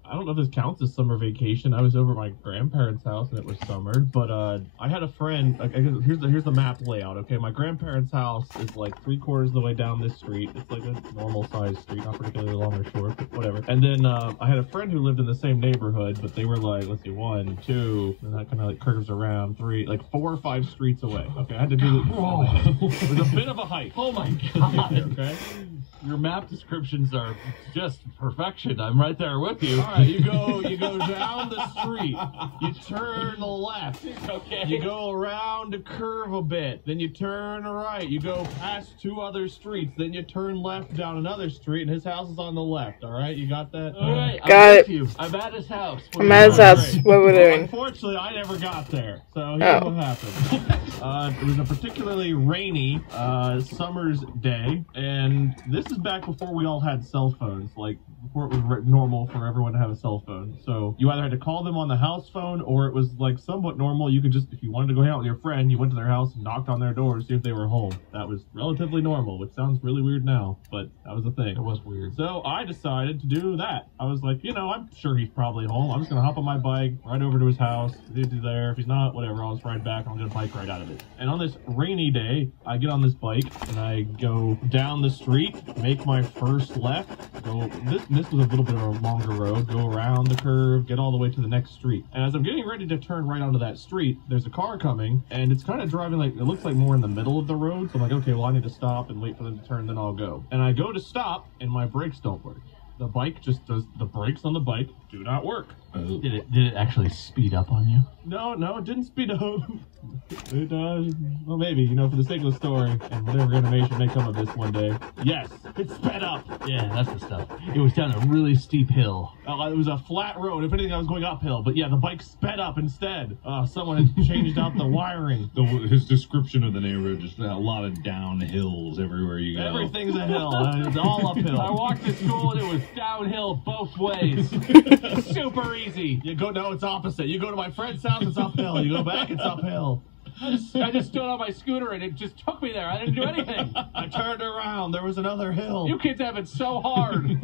I don't know if this counts as summer vacation. I was over at my grandparents' house and it was summer, but I had a friend. Here's the map layout. Okay, my grandparents' house is like 3/4 of the way down this street. It's like a normal sized street, not particularly long or short, but whatever. And then I had a friend who lived in the same neighborhood, but they were like, let's see, 1, 2, and that kind of like curves around 3, like 4 or 5 streets away. Okay, I had to do it. It was a bit of a hike. Oh my god. Okay. Your map descriptions are just perfection. I'm right there with you. All right, you go down the street. You turn left. Okay. You go around a curve a bit. Then you turn right. You go past 2 other streets. Then you turn left down another street, and his house is on the left. All right, you got that? All right, Got I'm it. with you. I'm at his house. I'm at his house. What we're Well, doing? unfortunately, I never got there. So here's Oh. what happened. It was a particularly rainy summer's day, and this is back before we all had cell phones, like before it was normal for everyone to have a cell phone. So you either had to call them on the house phone, or it was like somewhat normal. You could just, if you wanted to go hang out with your friend, you went to their house and knocked on their door to see if they were home. That was relatively normal, which sounds really weird now, but that was the thing. It was weird. So I decided to do that. I was like, I'm sure he's probably home. I'm just gonna hop on my bike, ride over to his house. If he's there, if he's not, whatever, I'll just ride back. I'm gonna bike right out of it. And on this rainy day, I get on this bike and I go down the street, make my first left. Go. This was a little bit of a longer road. Go around the curve, get all the way to the next street. And as I'm getting ready to turn right onto that street, there's a car coming, and it's kind of driving like, it looks like more in the middle of the road. So I'm like, okay, well I need to stop and wait for them to turn, then I'll go. And I go to stop, and my brakes don't work. The bike just does, the brakes on the bike do not work. Did it actually speed up on you? No, it didn't speed up. It well, maybe, for the sake of the story, and whatever animation may come of this one day. Yes, it sped up. Yeah, that's the stuff. It was down a really steep hill. It was a flat road. If anything, I was going uphill. But yeah, the bike sped up instead. Someone had changed out the wiring. His description of the neighborhood, just a lot of down hills everywhere you go. Everything's a hill. It's all uphill. I walked to school and it was downhill both ways. Super easy. No, it's opposite. You go to my friend's house, it's uphill. You go back, it's uphill. I just stood on my scooter and it just took me there. I didn't do anything. I turned around. There was another hill. You kids have it so hard.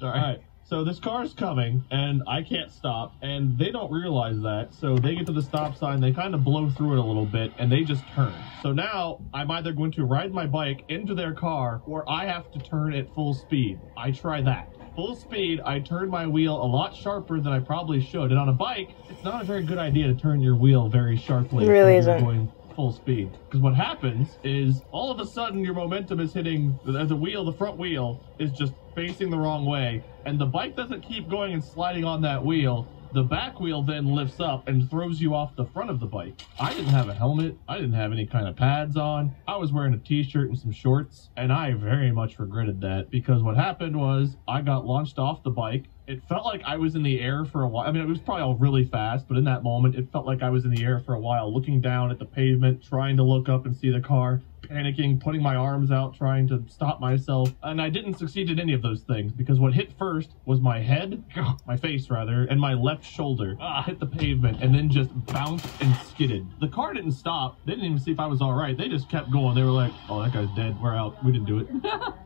Sorry. All right. So this car's coming, and I can't stop, and they don't realize that. So they get to the stop sign, they kind of blow through it a little bit, and they just turn. So now I'm either going to ride my bike into their car, or I have to turn at full speed. I try that. Full speed, I turn my wheel a lot sharper than I probably should. And on a bike, it's not a very good idea to turn your wheel very sharply. It really when isn't. you're going full speed. Because what happens is all of a sudden your momentum is hitting the front wheel is just facing the wrong way. And the bike doesn't keep going and sliding on that wheel. The back wheel then lifts up and throws you off the front of the bike. I didn't have a helmet. I didn't have any kind of pads on. I was wearing a t-shirt and some shorts, and I very much regretted that, because what happened was I got launched off the bike. It felt like I was in the air for a while. I mean, it was probably all really fast, but in that moment, it felt like I was in the air for a while, looking down at the pavement, trying to look up and see the car, panicking, putting my arms out, trying to stop myself. And I didn't succeed in any of those things, because what hit first was my head, my face rather, and my left shoulder hit the pavement and then just bounced and skidded. The car didn't stop. They didn't even see if I was all right. They just kept going. They were like, oh, that guy's dead. We're out. We didn't do it.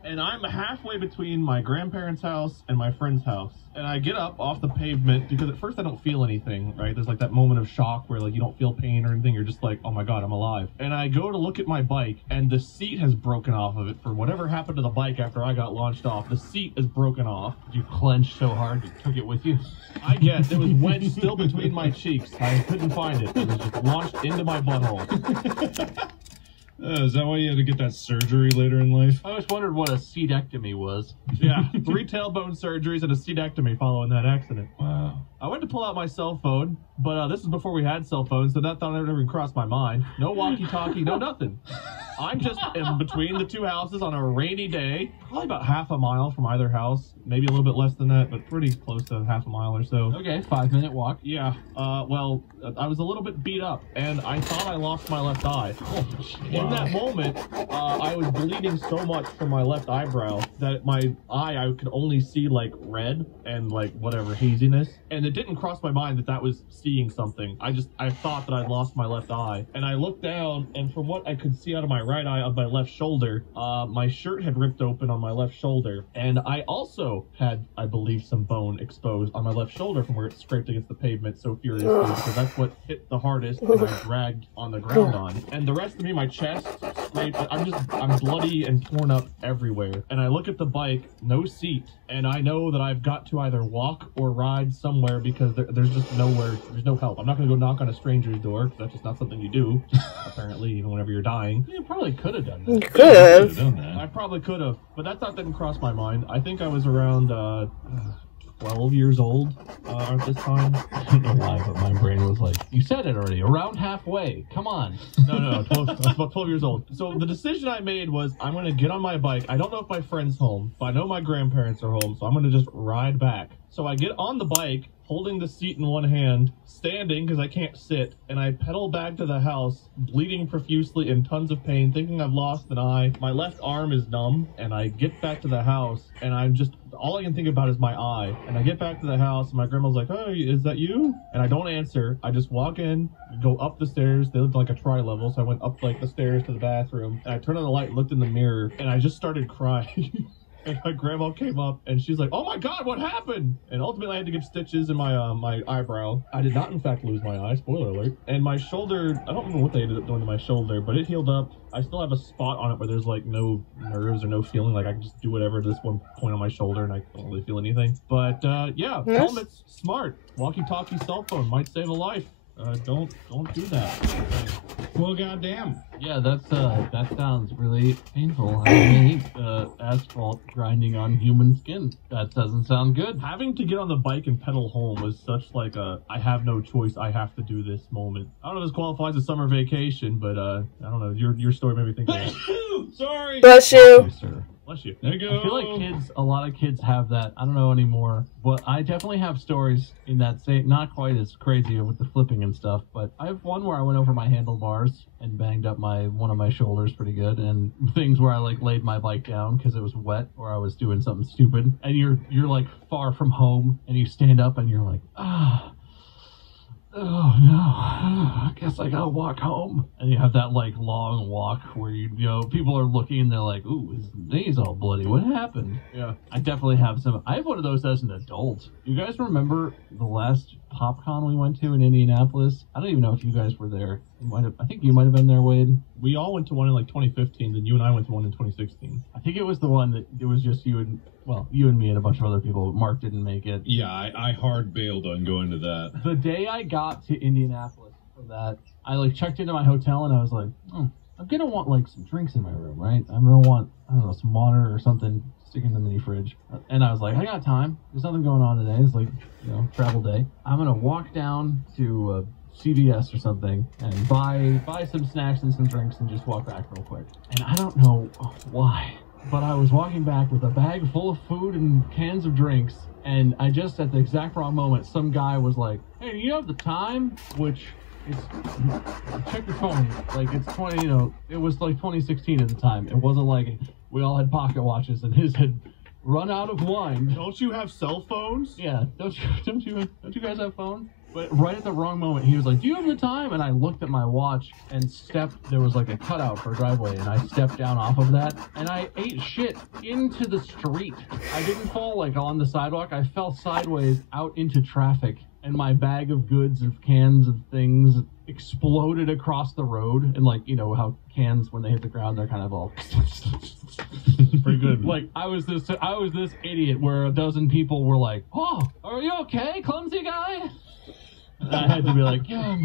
And I'm halfway between my grandparents' house and my friend's house. And I get up off the pavement, because at first I don't feel anything, right? There's like that moment of shock where like you don't feel pain or anything. You're just like, oh my God, I'm alive. And I go to look at my bike, and the seat has broken off of it. For whatever happened to the bike after I got launched off, the seat is broken off. You clenched so hard you took it with you. I guess it was wedged still between my cheeks. I couldn't find it. It was just launched into my butthole. Is that why you had to get that surgery later in life? I always wondered what a seedectomy was. Yeah, 3 tailbone surgeries and a seedectomy following that accident. Wow. I went to pull out my cell phone, but this is before we had cell phones, so that thought never even crossed my mind. No walkie-talkie, no nothing. I'm just in between the 2 houses on a rainy day, probably about half a mile from either house, maybe a little bit less than that, but pretty close to half a mile or so. Okay, 5-minute walk. Yeah, well, I was a little bit beat up, and I thought I lost my left eye. In that moment, I was bleeding so much from my left eyebrow that my eye, I could only see like red and like whatever haziness, and it didn't cross my mind that that was seeing something. I thought that I'd lost my left eye, and I looked down, and from what I could see out of my right eye of my left shoulder. My shirt had ripped open on my left shoulder, and I also had, I believe, some bone exposed on my left shoulder from where it scraped against the pavement so furiously, because that's what hit the hardest and I dragged on the ground on. And the rest of me, my chest, scraped, I'm bloody and torn up everywhere. And I look at the bike, no seat, and I know that I've got to either walk or ride somewhere because there's just nowhere, there's no help. I'm not going to go knock on a stranger's door, because that's just not something you do, apparently, even whenever you're dying. You probably could have done that. You could have. I probably could have, but that thought didn't cross my mind. I think I was around 12 years old at this time. I don't know why, but my brain was like, you said it already, around halfway. Come on. No, 12, I was about 12 years old. So the decision I made was, I'm going to get on my bike. I don't know if my friend's home, but I know my grandparents are home, so I'm going to just ride back. So I get on the bike, holding the seat in one hand, standing because I can't sit, and I pedal back to the house, bleeding profusely in tons of pain, thinking I've lost an eye. My left arm is numb, and I get back to the house, and I'm just, all I can think about is my eye. And I get back to the house, and my grandma's like, oh, is that you? And I don't answer. I just walk in, go up the stairs. They lived like a tri-level, so I went up like the stairs to the bathroom, and I turned on the light, looked in the mirror, and I just started crying. And my grandma came up, and she's like, oh my God, what happened? And ultimately I had to get stitches in my my eyebrow. I did not, in fact, lose my eye, spoiler alert. And my shoulder, I don't remember what they ended up doing to my shoulder, but it healed up. I still have a spot on it where there's like no nerves or no feeling. Like I can just do whatever to this one point on my shoulder, and I don't really feel anything. But yeah, Yes. helmet's smart. Walkie-talkie cell phone might save a life. Don't do that. Well, goddamn. Yeah, that sounds really painful. I hate asphalt grinding on human skin. That doesn't sound good. Having to get on the bike and pedal home was such like a I have no choice, I have to do this moment. I don't know if this qualifies as summer vacation, but I don't know. Your story made me think of that. Sorry. Bless you. Yes, sir. Bless you. There you go. I feel like a lot of kids have that. I don't know anymore, but I definitely have stories in that same, not quite as crazy with the flipping and stuff, but I have one where I went over my handlebars and banged up one of my shoulders pretty good, and things where I like laid my bike down because it was wet or I was doing something stupid, and you're like far from home, and you stand up and you're like, oh no, I guess I gotta walk home. And you have that like long walk where you know people are looking and they're like, ooh, his knee's all bloody, what happened? Yeah. I definitely have some. I have one of those as an adult. You guys remember the last PopCon we went to in Indianapolis? I don't even know if you guys were there. I think you might have been there, Wade. We all went to one in like 2015, then you and I went to one in 2016. I think it was the one that it was just you and me and a bunch of other people. Mark didn't make it. Yeah, I hard bailed on going to that. The day I got to Indianapolis for that, I like checked into my hotel and I was like, I'm gonna want like some drinks in my room, right? I'm gonna want, I don't know, some water or something, stick in the mini fridge. And I was like, I got time. There's nothing going on today. It's like, travel day. I'm gonna walk down to CVS or something and buy some snacks and some drinks and just walk back real quick. And I don't know why, but I was walking back with a bag full of food and cans of drinks, and I just, at the exact wrong moment, some guy was like, hey, do you have the time? Which is, check your phone, like it's 20, it was like 2016 at the time. It wasn't like we all had pocket watches and his had run out of wine. Don't you have cell phones? Yeah, don't you guys have phones? But right at the wrong moment, he was like, do you have the time? And I looked at my watch and there was like a cutout for a driveway, and I stepped down off of that, and I ate shit into the street. I didn't fall like on the sidewalk. I fell sideways out into traffic, and my bag of goods and cans of things exploded across the road. And like, how cans, when they hit the ground, they're kind of all pretty good. Like I was this idiot where a dozen people were like, oh, are you okay, clumsy guy? And I had to be like, yeah,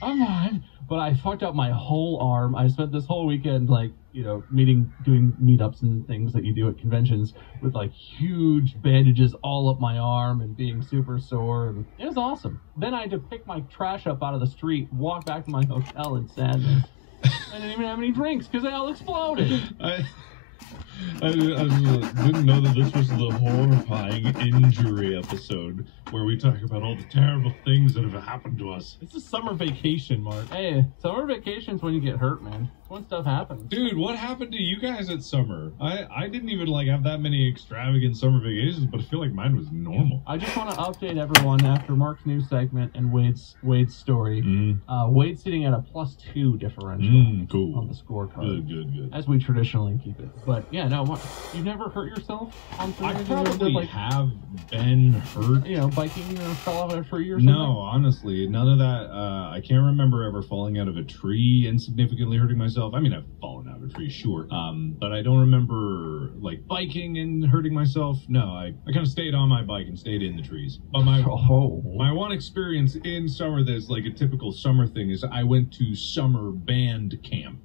I'm fine. But I fucked up my whole arm. I spent this whole weekend, like, doing meetups and things that you do at conventions with, like, huge bandages all up my arm and being super sore. And it was awesome. Then I had to pick my trash up out of the street, walk back to my hotel in sadness. I didn't even have any drinks because they all exploded. I didn't know that this was the horrifying injury episode. where we talk about all the terrible things that have happened to us. It's a summer vacation, Mark. Hey, summer vacation's when you get hurt, man. When stuff happens. Dude, what happened to you guys at summer? I didn't even like have that many extravagant summer vacations, but I feel like mine was normal. I just want to update everyone after Mark's new segment and Wade's story. Wade's sitting at a +2 differential Cool. on the scorecard. Good. As we traditionally keep it. But yeah, no, Mark, you've never hurt yourself on I something? probably Like, have been hurt. you know, biking or fell off a tree or something? No, honestly, none of that. I can't remember ever falling out of a tree and significantly hurting myself. I mean, I've fallen out of a tree, sure. But I don't remember like biking and hurting myself. No, I kind of stayed on my bike and stayed in the trees. But my one experience in summer that's like a typical summer thing is I went to summer band camp.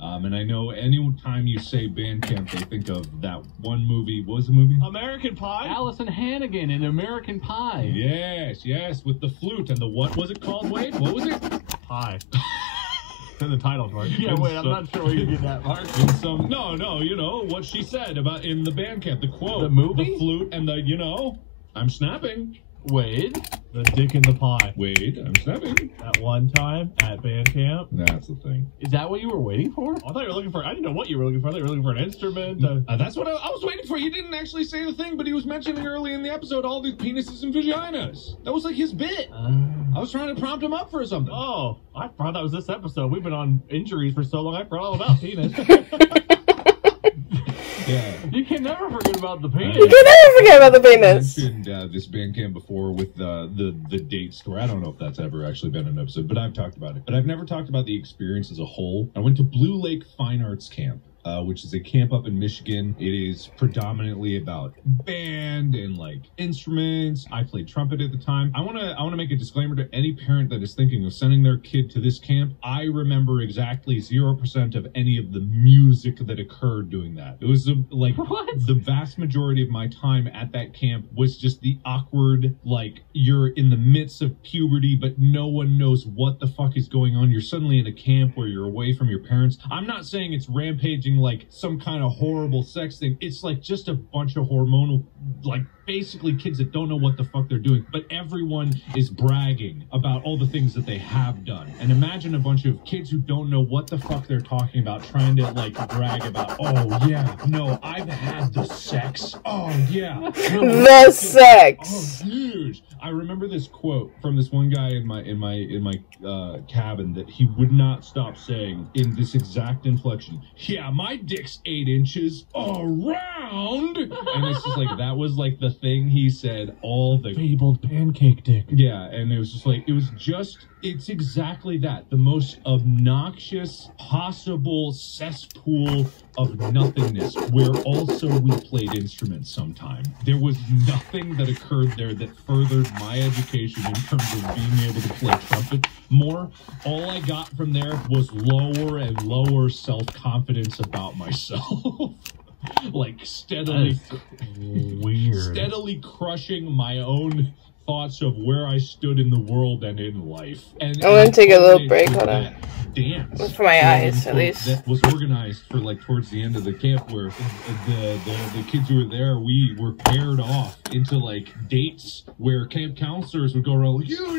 And I know any time you say band camp, they think of that one movie. What was the movie? American Pie? Allison Hannigan in American Pie. Yes, with the flute and the what was it called, Wade? What was it? Pie. It's in the title, Mark. Yeah, wait, I'm not sure where you get that, Mark. No, you know what she said about in the band camp, the quote. The movie? The flute and the, I'm snapping. Wade? The dick in the pie. Wade, I'm snapping. That one time at band camp. That's the thing. Is that what you were waiting for? I thought you were looking for, I didn't know what you were looking for. I thought you were looking for an instrument. That's what I was waiting for. He didn't actually say the thing, but he was mentioning early in the episode all these penises and vaginas. That was like his bit. I was trying to prompt him up for something. Oh, I forgot that was this episode. We've been on injuries for so long, I forgot all about penis. Yeah. You can never forget about the penis. You can never forget about the penis. I mentioned this band camp before with the date story. I don't know if that's ever actually been an episode, but I've talked about it. But I've never talked about the experience as a whole. I went to Blue Lake Fine Arts Camp. Which is a camp up in Michigan. It is predominantly about band and like instruments. I played trumpet at the time. I wanna make a disclaimer to any parent that is thinking of sending their kid to this camp. I remember exactly 0% of any of the music that occurred doing that. It was the vast majority of my time at that camp was just the awkward, like you're in the midst of puberty, but no one knows what the fuck is going on. You're suddenly in a camp where you're away from your parents. I'm not saying it's rampaging like some kind of horrible sex thing. It's like just a bunch of hormonal, like basically kids that don't know what the fuck they're doing, but everyone is bragging about all the things that they have done. And imagine a bunch of kids who don't know what the fuck they're talking about trying to like brag about, oh yeah, no, I've had the sex. Oh yeah. No, The sex. Oh, huge. I remember this quote from this one guy in my cabin that he would not stop saying in this exact inflection. Yeah, my dick's 8 inches around. And it's just like, that was like the thing he said all the Fabled pancake dick. yeah, and it was just like, it's exactly that. The most obnoxious possible cesspool of nothingness, where also we played instruments sometime. There was nothing that occurred there that furthered my education in terms of being able to play trumpet more. All I got from there was lower and lower self-confidence about myself. Like steadily crushing my own thoughts of where I stood in the world and in life. And I'm gonna take a little break, hold on. Dance For my eyes, at least. that was organized for like towards the end of the camp, where the kids who were there, we were paired off into like dates where camp counselors would go around like, you,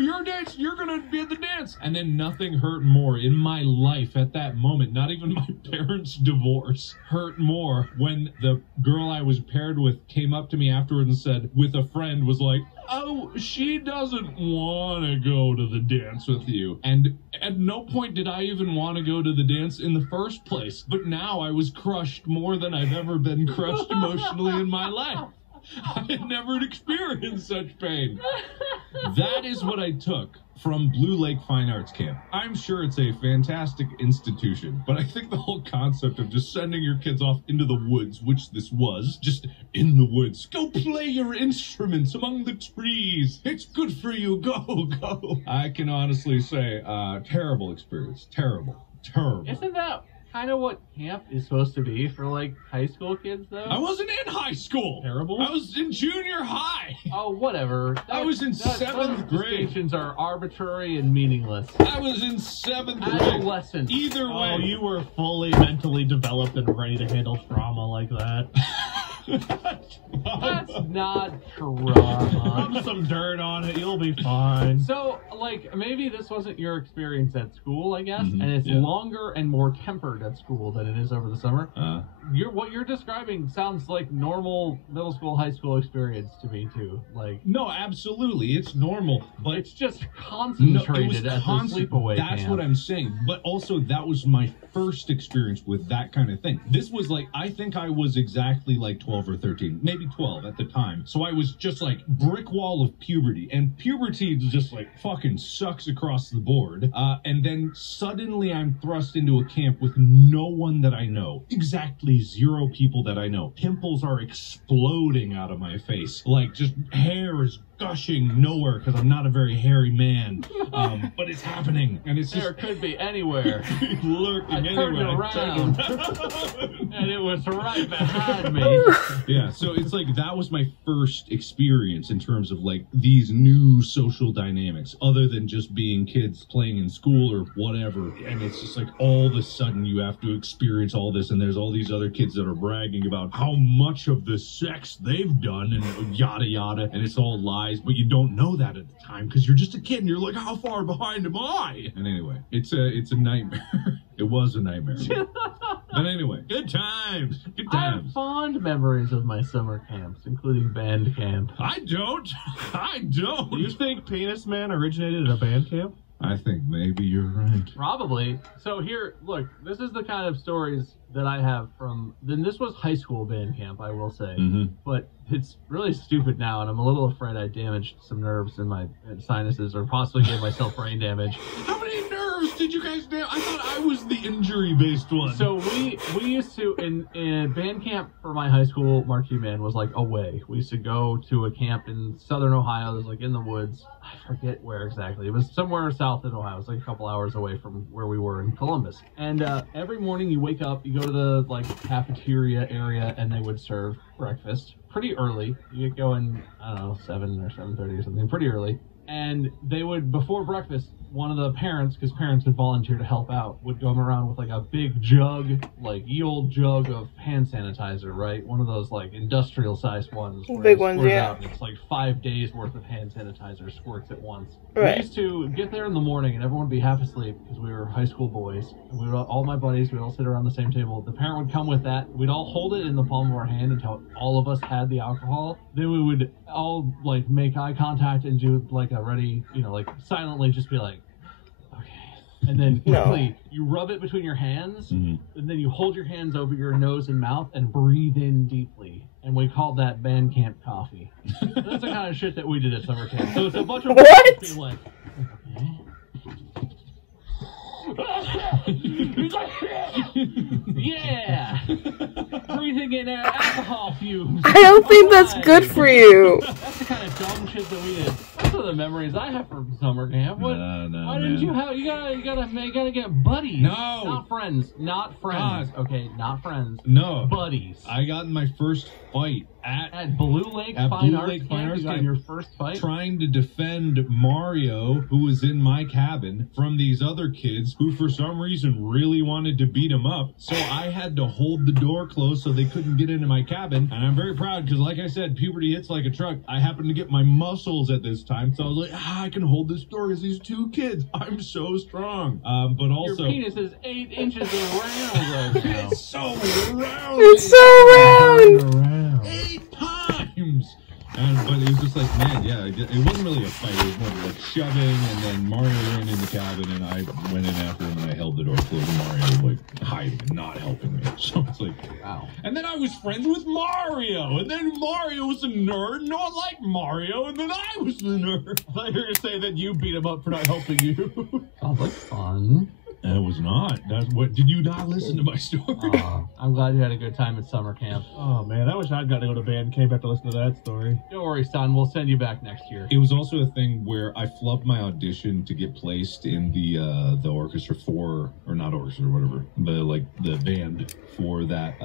your dance, you're gonna be at the dance. And then nothing hurt more in my life at that moment, not even my parents' divorce, hurt more when the girl I was paired with came up to me afterwards and said, with a friend, was like, oh, she doesn't want to go to the dance with you. And at no point did I even want to go to the dance in the first place. But now I was crushed more than I've ever been crushed emotionally in my life. I had never experienced such pain. That is what I took from Blue Lake Fine Arts Camp. I'm sure it's a fantastic institution, but I think the whole concept of just sending your kids off into the woods, which this was, just in the woods, go play your instruments among the trees. It's good for you. Go. I can honestly say, terrible experience. Terrible. Isn't that kind of what camp is supposed to be for like high school kids, though? I wasn't in high school. Terrible? I was in junior high. Oh, whatever. I was in 7th grade. Distinctions are arbitrary and meaningless. I was in 7th grade. Adolescent. Either way. Oh, you were fully mentally developed and ready to handle trauma like that. That's not true. Rub some dirt on it, you'll be fine. So, like, maybe this wasn't your experience at school, I guess, and it's yeah. longer and more tempered at school than it is over the summer. What you're describing sounds like normal middle school, high school experience to me, too. Like, no, absolutely, it's normal, but it's just concentrated no, at the sleepaway That's camp. what I'm saying. But also, that was my first experience with that kind of thing. This was like, I think I was exactly like 12 or 13, maybe 12 at the time. So I was just like brick wall of puberty, and puberty just like fucking sucks across the board. And then suddenly I'm thrust into a camp with no one that I know. Exactly 0 people that I know. Pimples are exploding out of my face. Like, just hair is gushing nowhere because I'm not a very hairy man. But it's happening, and it's just... There could be anywhere. lurking I turned anywhere. around, and it was right behind me. Yeah, so it's like, that was my first experience in terms of like these new social dynamics, other than just being kids playing in school or whatever. And it's just like, all of a sudden you have to experience all this, and there's all these other kids that are bragging about how much of the sex they've done and yada yada, and it's all lies, but you don't know that at the time because you're just a kid and you're like, how far behind am I? And anyway, it's a nightmare. It was a nightmare. But anyway, good times. Good I have times. fond memories of my summer camps, including band camp. I don't. Do you think Penis Man originated at a band camp? I think maybe you're right. Probably. So here, look, this is the kind of stories that I have from, then this was high school band camp, I will say. But it's really stupid now, and I'm a little afraid I damaged some nerves in my sinuses, or possibly gave myself brain damage. How many nerves did you guys do? I thought I was the injury-based one. So we used to, in band camp for my high school marching band was like away. We used to go to a camp in southern Ohio. It was like in the woods. I forget where exactly. It was somewhere south in Ohio. It was like a couple hours away from where we were in Columbus. And every morning you wake up, you go to the like cafeteria area, and they would serve breakfast pretty early. You get going, I don't know, 7 or 7:30 or something, pretty early. And they would, before breakfast, one of the parents, because parents would volunteer to help out, would come around with like a big jug, like ye old jug of hand sanitizer, right? One of those like industrial sized ones. Big ones, yeah. Out and it's like 5 days worth of hand sanitizer squirts at once. Right. We used to get there in the morning and everyone would be half asleep because we were high school boys. And we would all my buddies, we'd all sit around the same table. The parent would come with that. We'd all hold it in the palm of our hand until all of us had the alcohol. Then we would all like make eye contact and do like a ready, like silently just be like, and then quickly you rub it between your hands, and then you hold your hands over your nose and mouth and breathe in deeply. And we called that band camp coffee. That's the kind of shit that we did at summer camp. So it's a bunch of What? being like, yeah, breathing in alcohol fumes. I don't think that's good for you. That's the kind of dumb shit that we did. That's one of the memories I have from summer camp. What? Why didn't you have? You gotta get buddies. No, not friends. Not friends. God. Okay, not friends. No, buddies. I got in my first fight at Blue Lake Fine Arts Camp. You got your first fight trying to defend Mario, who was in my cabin, from these other kids who for some reason really wanted to beat him up. So I had to hold the door closed so they couldn't get into my cabin. And I'm very proud because, like I said, puberty hits like a truck. I happened to get my muscles at this time, so I was like, I can hold this door because these 2 kids. I'm so strong. But also, your penis is 8 inches around right now. It's so round. It's so round. 8 times. But it was just like, man, yeah, it wasn't really a fight. It was more like shoving, and then Mario ran in the cabin, and I went in after him, and I held the door closed, and Mario was like hiding and not helping me. So it's like, wow. And then I was friends with Mario, and then Mario was a nerd, no one liked Mario, and then I was the nerd. I thought you were going to say that you beat him up for not helping you. Sounds like fun. It was not. That's what. Did you not listen to my story? I'm glad you had a good time at summer camp. Oh man, I wish I'd got to go to band camp after listening to that story. Don't worry, son. We'll send you back next year. It was also a thing where I flubbed my audition to get placed in the orchestra for, or not orchestra, or whatever, the band for that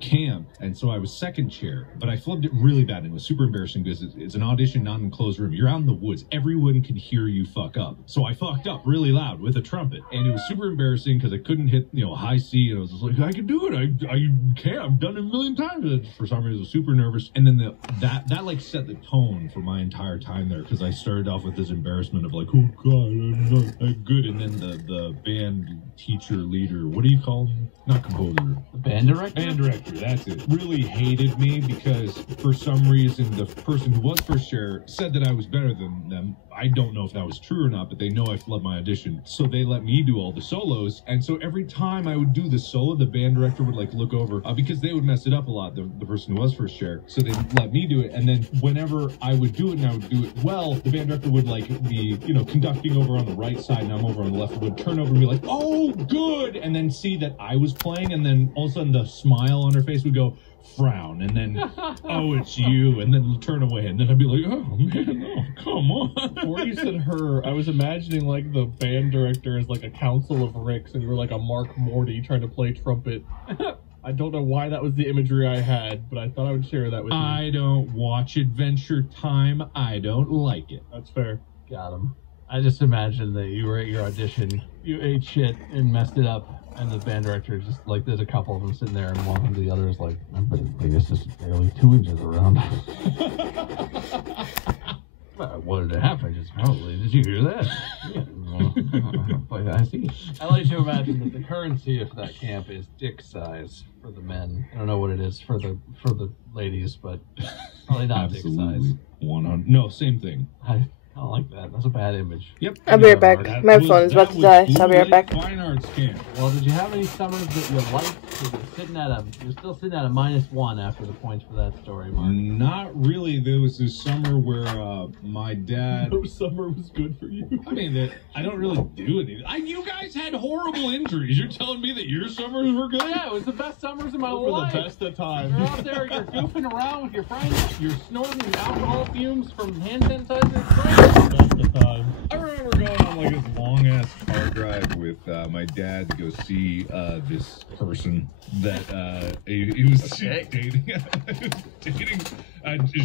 camp, and so I was second chair, but I flubbed it really bad, and it was super embarrassing because it's an audition, not in a closed room. You're out in the woods. Everyone can hear you fuck up. So I fucked up really loud with a trumpet, and it was super super embarrassing because I couldn't hit, high C, and I was just like, I can do it. I can't. I've done it a million times. And for some reason, I was super nervous. And then that like set the tone for my entire time there, because I started off with this embarrassment of like, oh God, I'm not that good. And then the band teacher leader, what do you call him? Not composer. The band director? Band director, that's it. Really hated me because for some reason the person who was first chair said that I was better than them. I don't know if that was true or not, but they know I fled my audition. So they let me do all the solos. And so every time I would do the solo, the band director would like look over because they would mess it up a lot, the person who was first chair. So they let me do it. And then whenever I would do it and I would do it well, the band director would like be, conducting over on the right side and I'm over on the left, would turn over and be like, oh, good. And then see that I was playing. And then all of a sudden the smile on her face would go, frown, and then oh, it's you, and then turn away, and then I'd be like, oh man, no, come on. Before you said her, I was imagining like the band director is like a council of Ricks, and you were like a Mark Morty trying to play trumpet. I don't know why that was the imagery I had, but I thought I would share that with you. I don't watch Adventure Time. I don't like it. That's fair. Got him. I just imagined that you were at your audition, you ate shit and messed it up, and the band director just like, there's a couple of them sitting there, and one of the others like, I guess this is barely 2 inches around. What did happen? Just probably. Did you hear that? Yeah. Well, I see. I like to imagine that the currency of that camp is dick size for the men. I don't know what it is for the ladies, but probably not dick size. 100. No, same thing. I don't like that. That's a bad image. Yep. I'll be right back. My phone's about to die, so I'll be right back. Fine arts camp. Well, did you have any summers that you liked? You're still sitting at a -1 after the points for that story, Mark. Not really. There was this summer where my dad. No summer was good for you. I mean, I don't really do anything. You guys had horrible injuries. You're telling me that your summers were good? Yeah, it was the best summers of my Those were life. the best of times. You're out there, you're goofing around with your friends, you're snorting alcohol fumes from hand sanitizer. Best of times. I remember going on like this long ass car drive with my dad to go see this person that he was dating. Dating.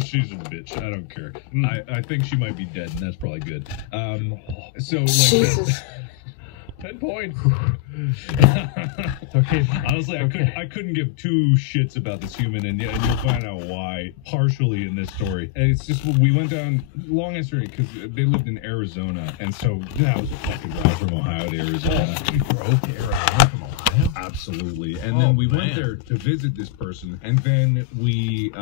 She's a bitch. I don't care. I think she might be dead, and that's probably good. So like. Jesus. 10 points. Okay. Honestly, I couldn't give two shits about this human, and you'll find out why partially in this story. And it's just, we went down, long answer, because they lived in Arizona, and so that was a fucking drive from Ohio to Arizona. You drove to Arizona from Ohio? Absolutely. And then we went there to visit this person, and then we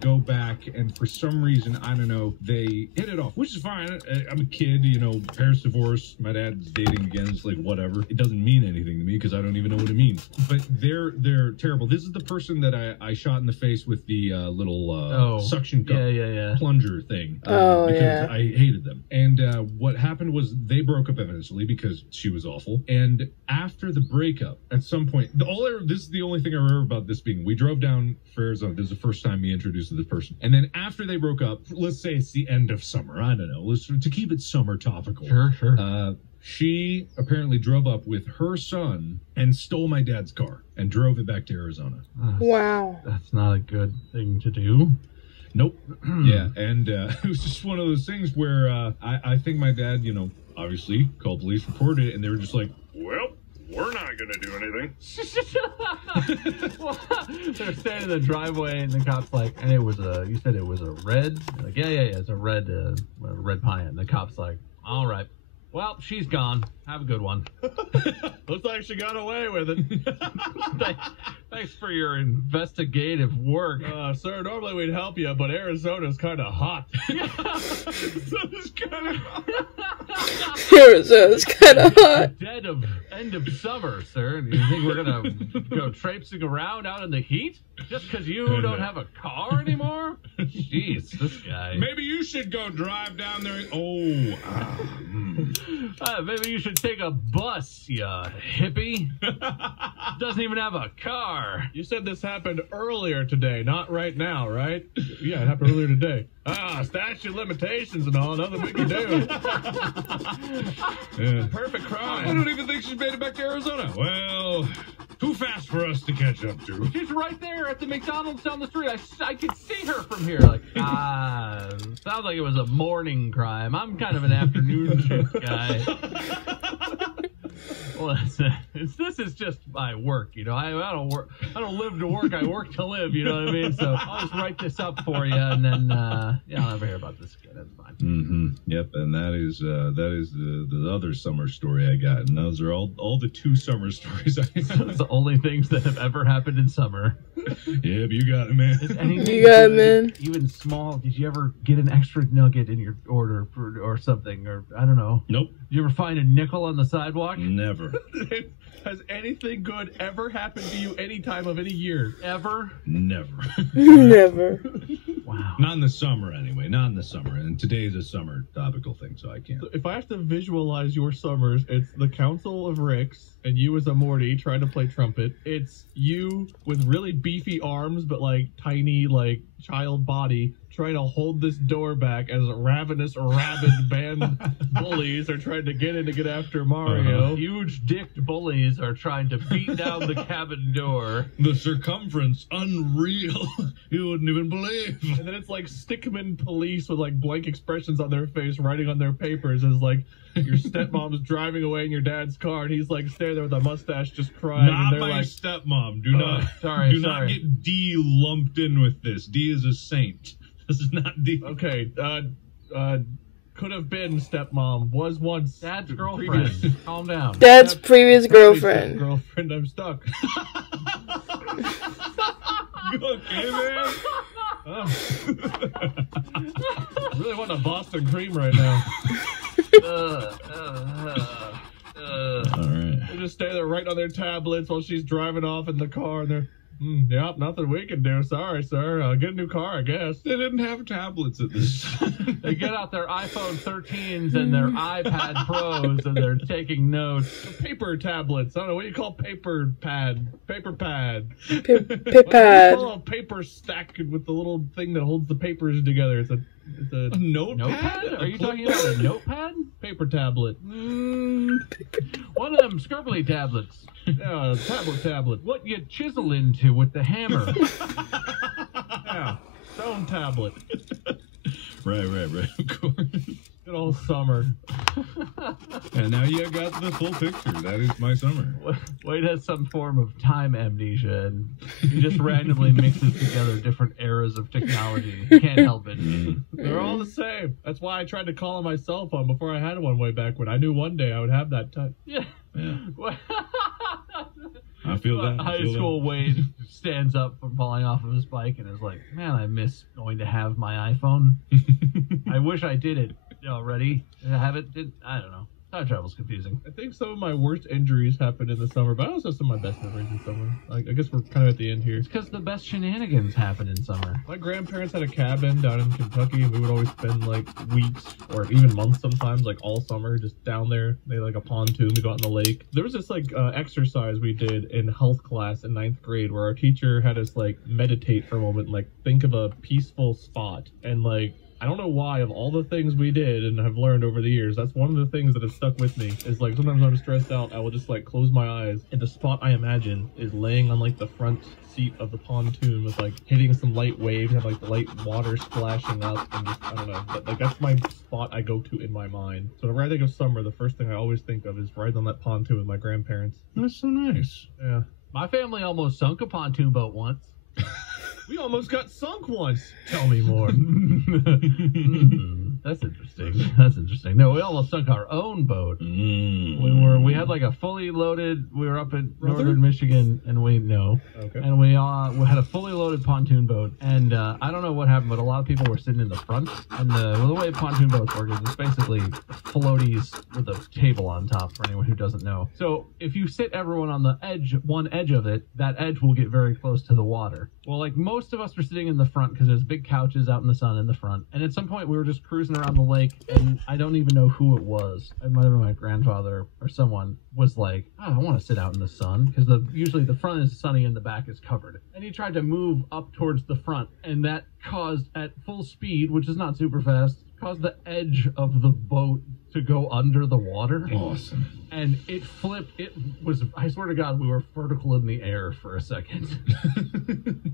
go back, and for some reason, I don't know, they hit it off, which is fine. I'm a kid, parents divorced, my dad's dating again. It's like, whatever. It doesn't mean anything to me because I don't even know what it means. But they're terrible. This is the person that I shot in the face with the little suction cup plunger thing. Because I hated them. And what happened was they broke up eventually because she was awful. And after the breakup, at some point, this is the only thing I remember about this being, we drove down for Arizona. This is the first time me introduced to this person. And then after they broke up, let's say it's the end of summer. I don't know. To keep it summer topical. Sure. She apparently drove up with her son and stole my dad's car and drove it back to Arizona. Wow. That's not a good thing to do. Nope. Yeah, and it was just one of those things where I think my dad, obviously called police, reported it, and they were just like, well, we're not going to do anything. They're standing in the driveway, and the cop's like, and you said it was a red? Like, yeah, it's a red Pontiac. And the cop's like, all right. Well, she's gone. Have a good one. Looks like she got away with it. Thanks for your investigative work. Sir, normally we'd help you, but Arizona's kind of hot. Arizona's kind of hot. Arizona's kind of hot. End of summer, sir. Do you think we're going to go traipsing around out in the heat? Just because you don't have a car anymore? Jeez, this guy. Maybe you should go drive down there. Maybe you should take a bus, you hippie. Doesn't even have a car. You said this happened earlier today, not right now, right? Yeah, it happened earlier today. Statute of limitations and all, nothing we can do. Yeah. Perfect crime. I don't even think she's made it back to Arizona. Well, too fast for us to catch up to. She's right there at the McDonald's down the street. I could see her from here. Like, sounds like it was a morning crime. I'm kind of an afternoon shift guy. Well, this is just my work, you know. I don't work. I don't live to work. I work to live. You know what I mean? So I'll just write this up for you, and then yeah, I'll never hear about this again. That's fine. Mm-hmm. Yep, and that is the other summer story I got, and those are all the 2 summer stories I got. Those are the only things that have ever happened in summer. Yep, you got it, man. You got it, man. Even small. Did you ever get an extra nugget in your order or something? Or I don't know. Nope. Did you ever find a nickel on the sidewalk? Never. Has anything good ever happened to you any time of any year? Ever? Never. Never. Wow. Not in the summer, anyway. Not in the summer. And today is a summer topical thing, so I can't. So if I have to visualize your summers, it's the Council of Ricks and you as a Morty trying to play trumpet. It's you with really beefy arms but like tiny like child body trying to hold this door back as ravenous rabid band bullies are trying to get in to get after Mario. Huge dicked bullies are trying to beat down the cabin door. The circumference, unreal. You wouldn't even believe. And then it's like stickman police with like blank expressions on their face writing on their papers as like your stepmom's driving away in your dad's car and he's like standing there with a mustache just crying. Not and they're my like, stepmom. Do not Sorry. get D lumped in with this. D is a saint. This is not D. Okay, could have been stepmom, was once Dad's girlfriend. previous- Calm down. Dad's previous previous girlfriend. Girlfriend, I'm stuck. You okay, man? Really want a Boston cream right now. All right. They just stay there writing on their tablets while she's driving off in the car and they're yep, nothing we can do. Sorry, sir. Get a new car, I guess. They didn't have tablets at this time. They get out their iPhone 13s and their iPad Pros and they're taking notes. Paper tablets. I don't know, what do you call paper pad? Paper pad. What do you Pipad. call a paper stack with the little thing that holds the papers together? It's a A notepad? Notepad? Are you talking about a notepad? paper tablet. One of them scribbly tablets. Yeah, a tablet. What you chisel into with the hammer. Yeah, stone tablet. Right, of course. Good old summer. And now you got the full picture. That is my summer. Wade has some form of time amnesia, and he just randomly mixes together different eras of technology. He can't help it. They're all the same. That's why I tried to call on my cell phone before I had one way back when. I knew one day I would have that touch. Yeah. Yeah. I feel that. High school Wade stands up from falling off of his bike and is like, man, I miss going to have my iPhone. I wish I did it already. I haven't. I don't know. Time travel's confusing. I think some of my worst injuries happened in the summer, but I also have some of my best memories in summer. Like, I guess we're kind of at the end here. It's because the best shenanigans happen in summer. My grandparents had a cabin down in Kentucky, and we would always spend like weeks or even months sometimes, like all summer, just down there. They had like a pontoon. We go out in the lake. There was this like exercise we did in health class in 9th grade where our teacher had us like meditate for a moment, and, like think of a peaceful spot, and like I don't know why, of all the things we did and have learned over the years, that's one of the things that has stuck with me. Is like sometimes when I'm stressed out, I will just like close my eyes, and the spot I imagine is laying on like the front seat of the pontoon with like hitting some light waves, have like the light water splashing up, and just I don't know. But, like that's my spot I go to in my mind. So whenever I think of summer, the first thing I always think of is riding on that pontoon with my grandparents. That's so nice. Yeah. My family almost sunk a pontoon boat once. We almost got sunk once. Tell me more. That's interesting. That's interesting. No, we almost sunk our own boat. We had like a fully loaded. We were up in northern Michigan, and we had a fully loaded pontoon boat. And I don't know what happened, but a lot of people were sitting in the front. And the way pontoon boats work is it's basically floaties with a table on top. For anyone who doesn't know, so if you sit everyone on the edge, one edge of it, that edge will get very close to the water. Well, like most of us were sitting in the front because there's big couches out in the sun in the front. And at some point we were just cruising around the lake, and I don't even know who it was. It might have been my grandfather or someone was like, oh, I want to sit out in the sun because usually the front is sunny and the back is covered. And he tried to move up towards the front, and that caused, at full speed, which is not super fast, caused the edge of the boat to go under the water. Awesome. And it flipped. It was, I swear to God, we were vertical in the air for a second.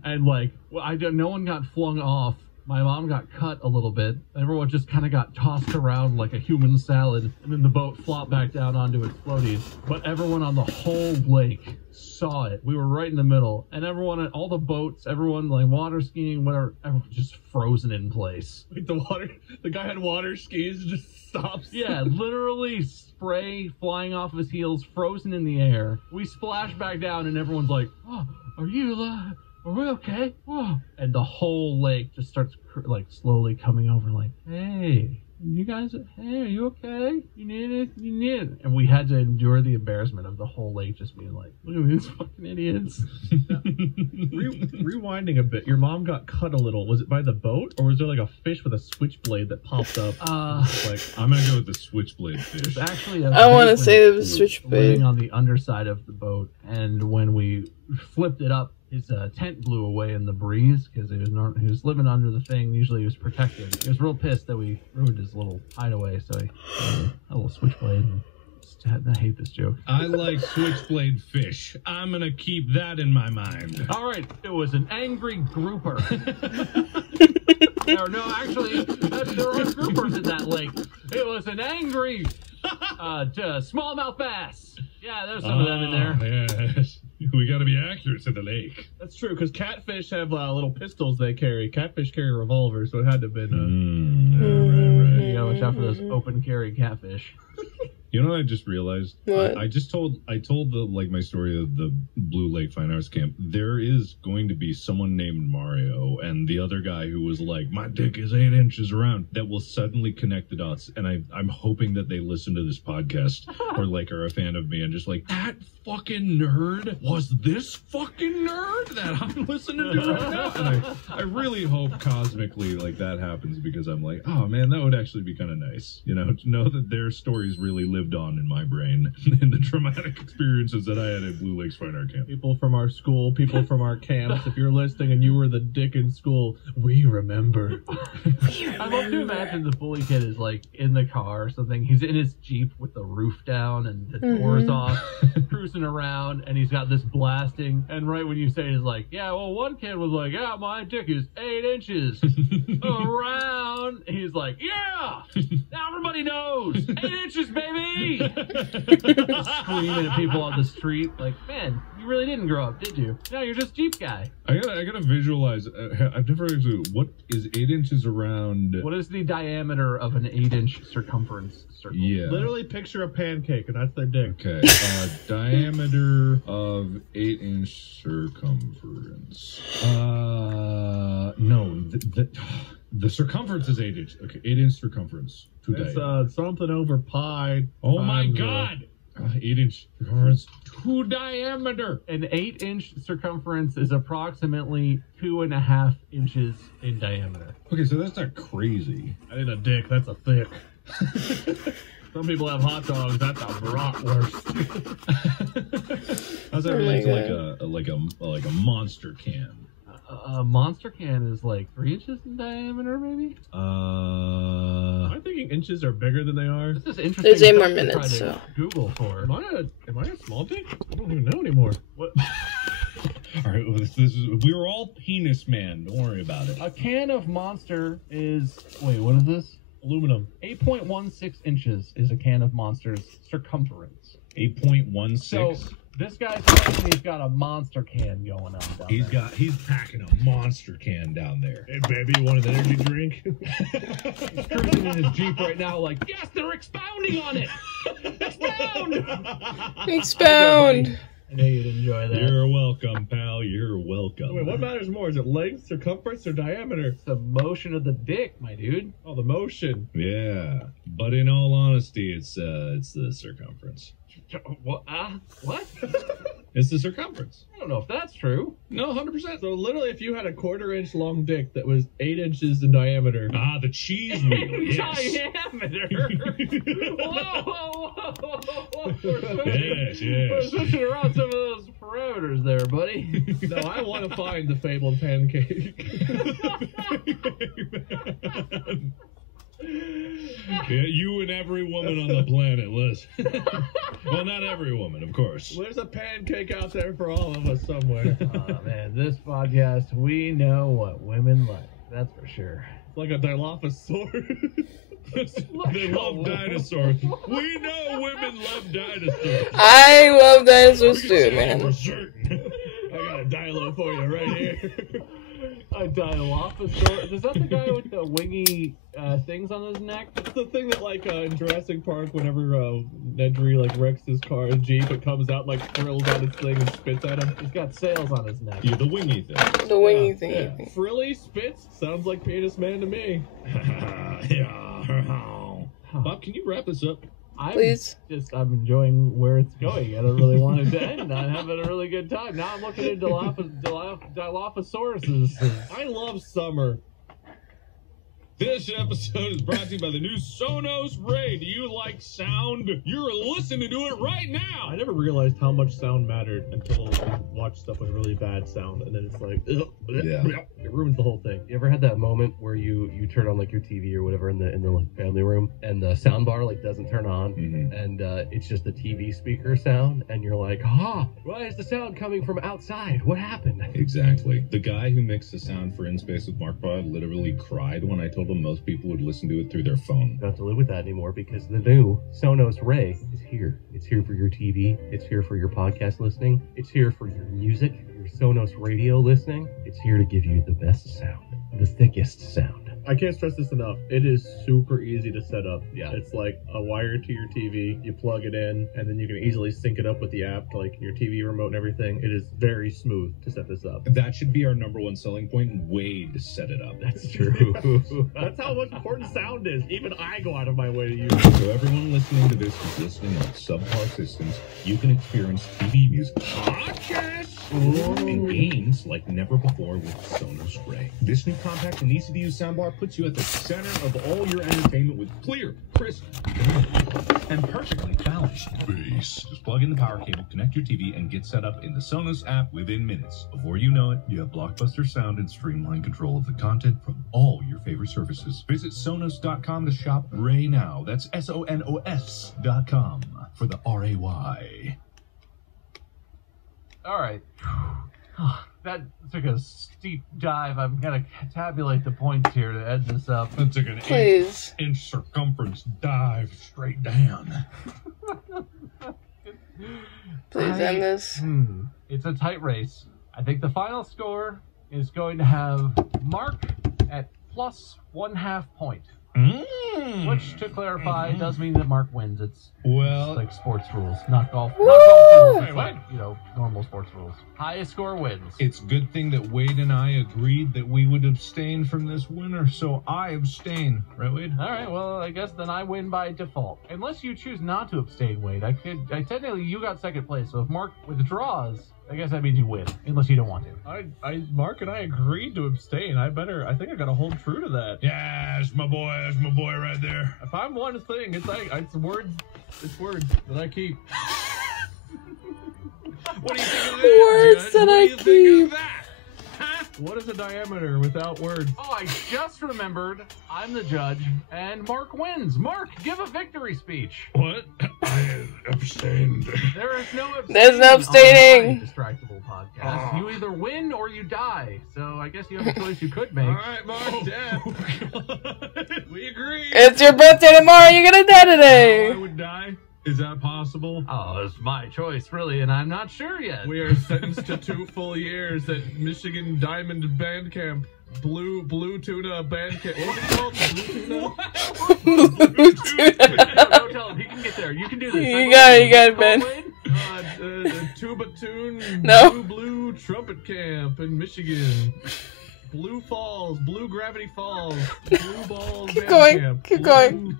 And like, no one got flung off My mom got cut a little bit. Everyone just kind of got tossed around like a human salad, and then the boat flopped back down onto its floaties. But everyone on the whole lake saw it. We were right in the middle, and everyone, all the boats, everyone like water skiing, whatever, everyone just frozen in place. Like the guy had water skis and just stops. Yeah, literally spray flying off of his heels, frozen in the air. We splashed back down, and everyone's like, "Oh, are you alive? Are we okay?" Whoa. And the whole lake just starts like slowly coming over, like, "Hey, you guys, hey, are you okay? You need it? You need it." And we had to endure the embarrassment of the whole lake just being like, "Look at these fucking idiots." Rewinding a bit, your mom got cut a little. Was it by the boat, or was there like a fish with a switchblade that popped up? Like, I'm gonna go with the switchblade fish. It's actually I want to say it was living switchblade. on the underside of the boat, and when we flipped it up, his tent blew away in the breeze because he was living under the thing. Usually he was protected. He was real pissed that we ruined his little hideaway, so he had a little switchblade. I hate this joke. I like switchblade fish. I'm gonna keep that in my mind. All right, it was an angry grouper. No, actually, there are groupers in that lake. It was an angry smallmouth bass. Yeah, there's some of them in there. Yes. We gotta be accurate to the lake. That's true, because catfish have little pistols they carry. Catfish carry revolvers, so it had to have been. Right. You gotta watch out for those open carry catfish. You know what I just realized? What? I told my story of the Blue Lake Fine Arts Camp. There is going to be someone named Mario and the other guy who was like, "My dick is 8 inches around," that will suddenly connect the dots. And I'm hoping that they listen to this podcast or like are a fan of me and just like, that fucking nerd was this fucking nerd that I'm listening to right now. And I really hope cosmically like that happens, because I'm like, oh man, that would actually be kind of nice, you know, to know that their stories really lived on in my brain in the traumatic experiences that I had at Blue Lakes Fine Art Camp. People from our school, people from our camps, if you're listening and you were the dick in school, we remember. I love to imagine the bully kid is like in the car or something. He's in his Jeep with the roof down and the doors off, cruising around, and he's got this blasting. And right when you say it, is like, yeah, well, one kid was like, yeah, my dick is 8 inches around. He's like, yeah, now everybody knows, 8 inches, baby. Screaming at people on the street, like, man, you really didn't grow up, did you? No, you're just Jeep guy. I gotta visualize. I've never actually. What is 8 inches around? What is the diameter of an 8-inch circumference circle? Yeah. Literally picture a pancake, and that's their dick. Okay. Diameter of 8-inch circumference. No. The circumference is 8 inches. Okay, 8-inch circumference. It's something over pi. Oh my God! 8-inch circumference to diameter. An 8-inch circumference is approximately 2.5 inches in diameter. Okay, so that's not crazy. I need a dick. That's a thick. Some people have hot dogs. That's a bratwurst. How's that relate to like a monster can? A monster can is like 3 inches in diameter, maybe? Am I thinking inches are bigger than they are? This is interesting. There's 8 more stuff to try minutes, to so. Google for. Am I a small dick? I don't even know anymore. What? All right, we were all penis man. Don't worry about it. A can of Monster is, wait, what is this? Aluminum. 8.16 inches is a can of Monster's circumference. 8.16. So this guy's claiming he's got a monster can going on down there. He's packing a monster can down there. Hey baby, you want an energy drink? He's cruising in his Jeep right now like, yes, they're expounding on it! Expound! Expound. I know you'd enjoy that. You're welcome, pal. You're welcome. Wait, what matters more? Is it length, circumference, or diameter? It's the motion of the dick, my dude. Oh, the motion. Yeah, but in all honesty, it's the circumference. What? What? It's the circumference. I don't know if that's true. No, 100%. So literally, if you had a 1/4 inch long dick that was 8 inches in diameter. Ah, the cheese wheel. Yes. Diameter. Whoa. Yes. We're switching around some of those parameters there, buddy. No, I want to find the fabled pancake. Yeah, you and every woman on the planet, Liz. Well, not every woman, of course. There's a pancake out there for all of us somewhere. Oh, man, this podcast, we know what women like. That's for sure. It's like a Dilophosaurus. They love dinosaurs. We know women love dinosaurs. I love dinosaurs We too, can say it man. for certain. I got a Dilo for you right here. A Dilophosaurus. Is that the guy with the wingy things on his neck? It's the thing that, like, in Jurassic Park, whenever Nedry, like, wrecks his car, his Jeep, it comes out, like, thrills on his thing and spits at him. He's got sails on his neck. Yeah, the wingy thing. The wingy Yeah, thingy. yeah. Frilly spits sounds like penis man to me. Bob, can you wrap this up? Please. I'm enjoying where it's going. I don't really want it to end. I'm having a really good time. Now I'm looking at Dilophosauruses. I love summer. This episode is brought to you by the new Sonos Ray. Do you like sound? You're listening to it right now. I never realized how much sound mattered until I watched stuff with really bad sound, and then it's like, it ruins the whole thing. You ever had that moment where you turn on like your TV or whatever in the like, family room, and the sound bar like doesn't turn on, and it's just the TV speaker sound, and you're like, why is the sound coming from outside? What happened? Exactly. The guy who mixed the sound for In Space with Markiplier literally cried when I told him most people would listen to it through their phone. You don't have to live with that anymore because the new Sonos Ray is here. It's here for your TV. It's here for your podcast listening. It's here for your music, your Sonos radio listening. It's here to give you the best sound, the thickest sound. I can't stress this enough. It is super easy to set up. Yeah. It's like a wire to your TV. You plug it in, and then you can easily sync it up with the app to like your TV remote and everything. It is very smooth to set this up. That should be our #1 selling point, and Wade set it up. That's true. That's how much important sound is. Even I go out of my way to use it. So everyone listening to this who's listening on subpar systems, you can experience TV music, podcasts, and games like never before with Sonos Ray. This new compact and easy-to-use soundbar puts you at the center of all your entertainment with clear, crisp, and perfectly balanced bass. Just plug in the power cable, connect your TV, and get set up in the Sonos app within minutes. Before you know it, you have blockbuster sound and streamlined control of the content from all your favorite services. Visit Sonos.com to shop Ray now. That's SONOS.com for the RAY. All right. That took a steep dive. I'm going to tabulate the points here to end this up. That took an Please. inch circumference dive straight down. Please end this. It's a tight race. I think the final score is going to have Mark at plus 1/2 point. Which, to clarify, does mean that Mark wins. It's like sports rules, not golf. Not golf rules. It's like, normal sports rules. Highest score wins. It's a good thing that Wade and I agreed that we would abstain from this winner, so I abstain. Right, Wade? All right, well, I guess then I win by default. Unless you choose not to abstain, Wade. Technically, you got second place, so if Mark withdraws, I guess that means you win, unless you don't want to. Mark and I agreed to abstain. I think I gotta hold true to that. Yeah, that's my boy right there. If I'm one thing, it's words that I keep. What do you think of that? Words Judge? that What I do you think of keep. that? Huh? What is a diameter without words? Oh, I just remembered. I'm the judge, and Mark wins. Mark, give a victory speech. What? I abstained. There is no abstaining. There's no abstaining. On my Distractible podcast. You either win or you die. So I guess you have a choice you could make. All right, Mark, Dad. We agree. It's your birthday tomorrow. You're gonna die today. I would die. Is that possible? Oh, it's my choice, really, and I'm not sure yet. We are sentenced to 2 full years at Michigan Diamond Band Camp. Blue Tuna Band Camp. What is it called? Blue Tuna? Don't tell him. He can get there. You can do this. You got it, Ben. Tuba Tune. No. Blue Trumpet Camp in Michigan. Blue Gravity Falls, Blue Balls Keep Band going, Camp. keep going.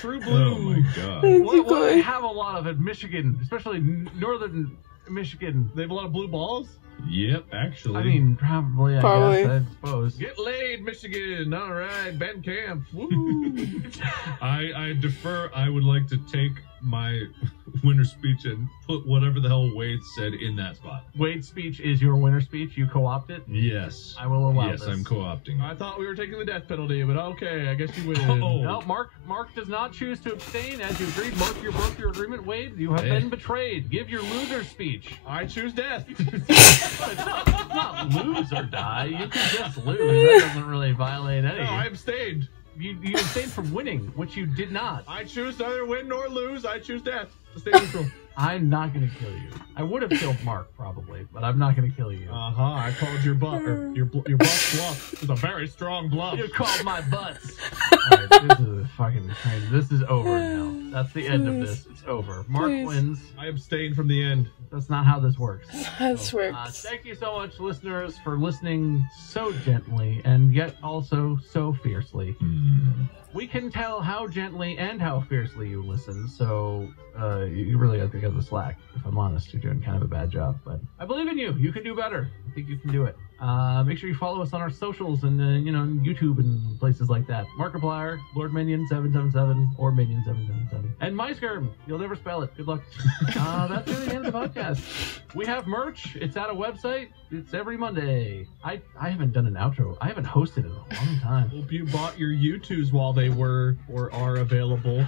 True Blue. Oh my God. What they have a lot of in Michigan, especially northern Michigan. They have a lot of blue balls? Yep, actually. I mean, probably. I suppose. Get laid, Michigan. All right, Band Camp. Woo. I defer. I would like to take my winner speech and put whatever the hell Wade said in that spot. Wade's speech is your winner speech. You co-opt it. Yes. I will allow Yes, this. I'm co-opting. I thought we were taking the death penalty, but okay, I guess you win. Oh. No, Mark does not choose to abstain. As you agreed, Mark, you broke your agreement. Wade, you have been betrayed. Give your loser speech. I choose death. It's not lose or die. You can just lose. That doesn't really violate any. No, I abstained. You abstained from winning, which you did not. I choose neither win nor lose. I choose death. To stay neutral. I'm not going to kill you. I would have killed Mark, probably, but I'm not going to kill you. I called your butt, or your butt's bluff. It's a very strong bluff. You called my butts. Alright, this is fucking crazy. This is over now. That's the end of this. It's over. Mark wins. I abstained from the end. That's not how this works. This works. Thank you so much, listeners, for listening so gently and yet also so fiercely. We can tell how gently and how fiercely you listen, so you really got to pick up the slack. If I'm honest, you're doing kind of a bad job, but I believe in you. You can do better. I think you can do it. Make sure you follow us on our socials and YouTube and places like that. Markiplier, Lord Minion 777 or Minion 777, and MySkerm. You'll never spell it. Good luck. That's really the end of the podcast. We have merch. It's at a website. It's every Monday. I haven't done an outro. I haven't hosted in a long time. Hope you bought your U2s while they were or are available.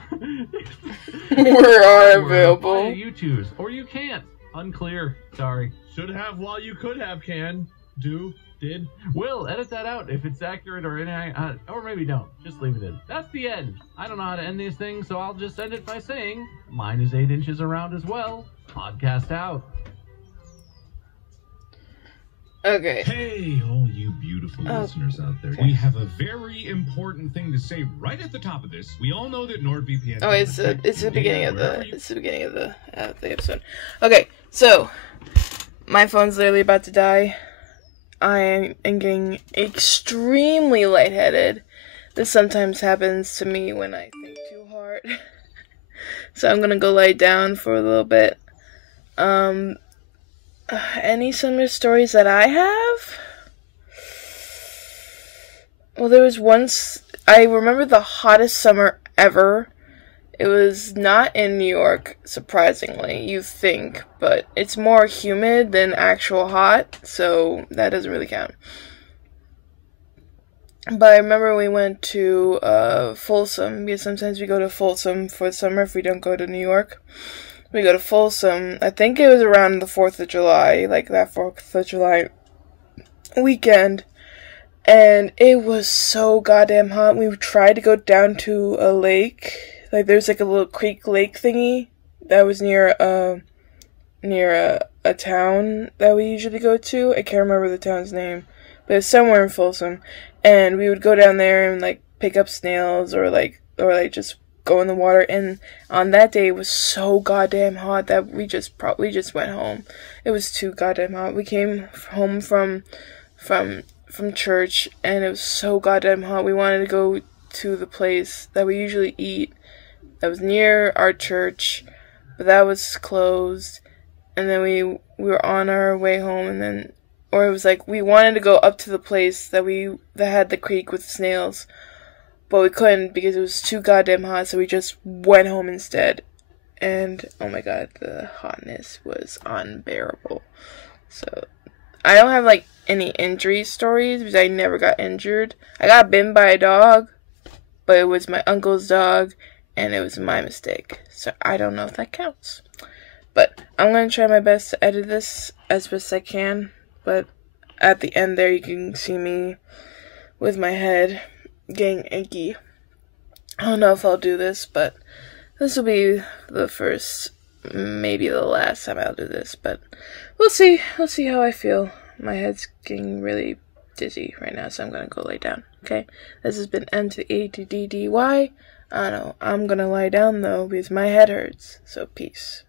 Available. Buy you choose, or you can't. Unclear. Sorry. Should have while you could have. Can do did. Will edit that out if it's accurate or inaccurate, or maybe don't. Just leave it in. That's the end. I don't know how to end these things, so I'll just end it by saying mine is 8 inches around as well. Podcast out. Okay. Hey, all you beautiful listeners out there. We have a very important thing to say right at the top of this. We all know that NordVPN... Oh, it's the beginning of the episode. Okay, so my phone's literally about to die. I am getting extremely lightheaded. This sometimes happens to me when I think too hard. So I'm gonna go lie down for a little bit. Any summer stories that I have? Well, there was once, I remember the hottest summer ever. It was not in New York, surprisingly, you think, but it's more humid than actual hot, so that doesn't really count. But I remember we went to Folsom, because sometimes we go to Folsom for the summer if we don't go to New York. We go to Folsom, I think it was around the 4th of July, like that 4th of July weekend, and it was so goddamn hot. We tried to go down to a lake, like there's like a little creek lake thingy that was near a town that we usually go to. I can't remember the town's name, but it's somewhere in Folsom, and we would go down there and like pick up snails or just go in the water. And on that day it was so goddamn hot that we just went home. It was too goddamn hot. We came home from church and it was so goddamn hot. We wanted to go to the place that we usually eat that was near our church, but that was closed. And then we were on our way home, and then, or it was like we wanted to go up to the place that had the creek with snails, but we couldn't because it was too goddamn hot, so we just went home instead. And oh my god, the hotness was unbearable. So I don't have like any injury stories because I never got injured. I got bitten by a dog, but it was my uncle's dog and it was my mistake. So I don't know if that counts. But I'm going to try my best to edit this as best I can. But at the end there you can see me with my head getting achy. I don't know if I'll do this, but this will be the first, maybe the last time I'll do this. But we'll see. We'll see how I feel. My head's getting really dizzy right now, so I'm going to go lay down. Okay? This has been M.A.D.D.Y. I don't know. I'm going to lie down, though, because my head hurts. So, peace.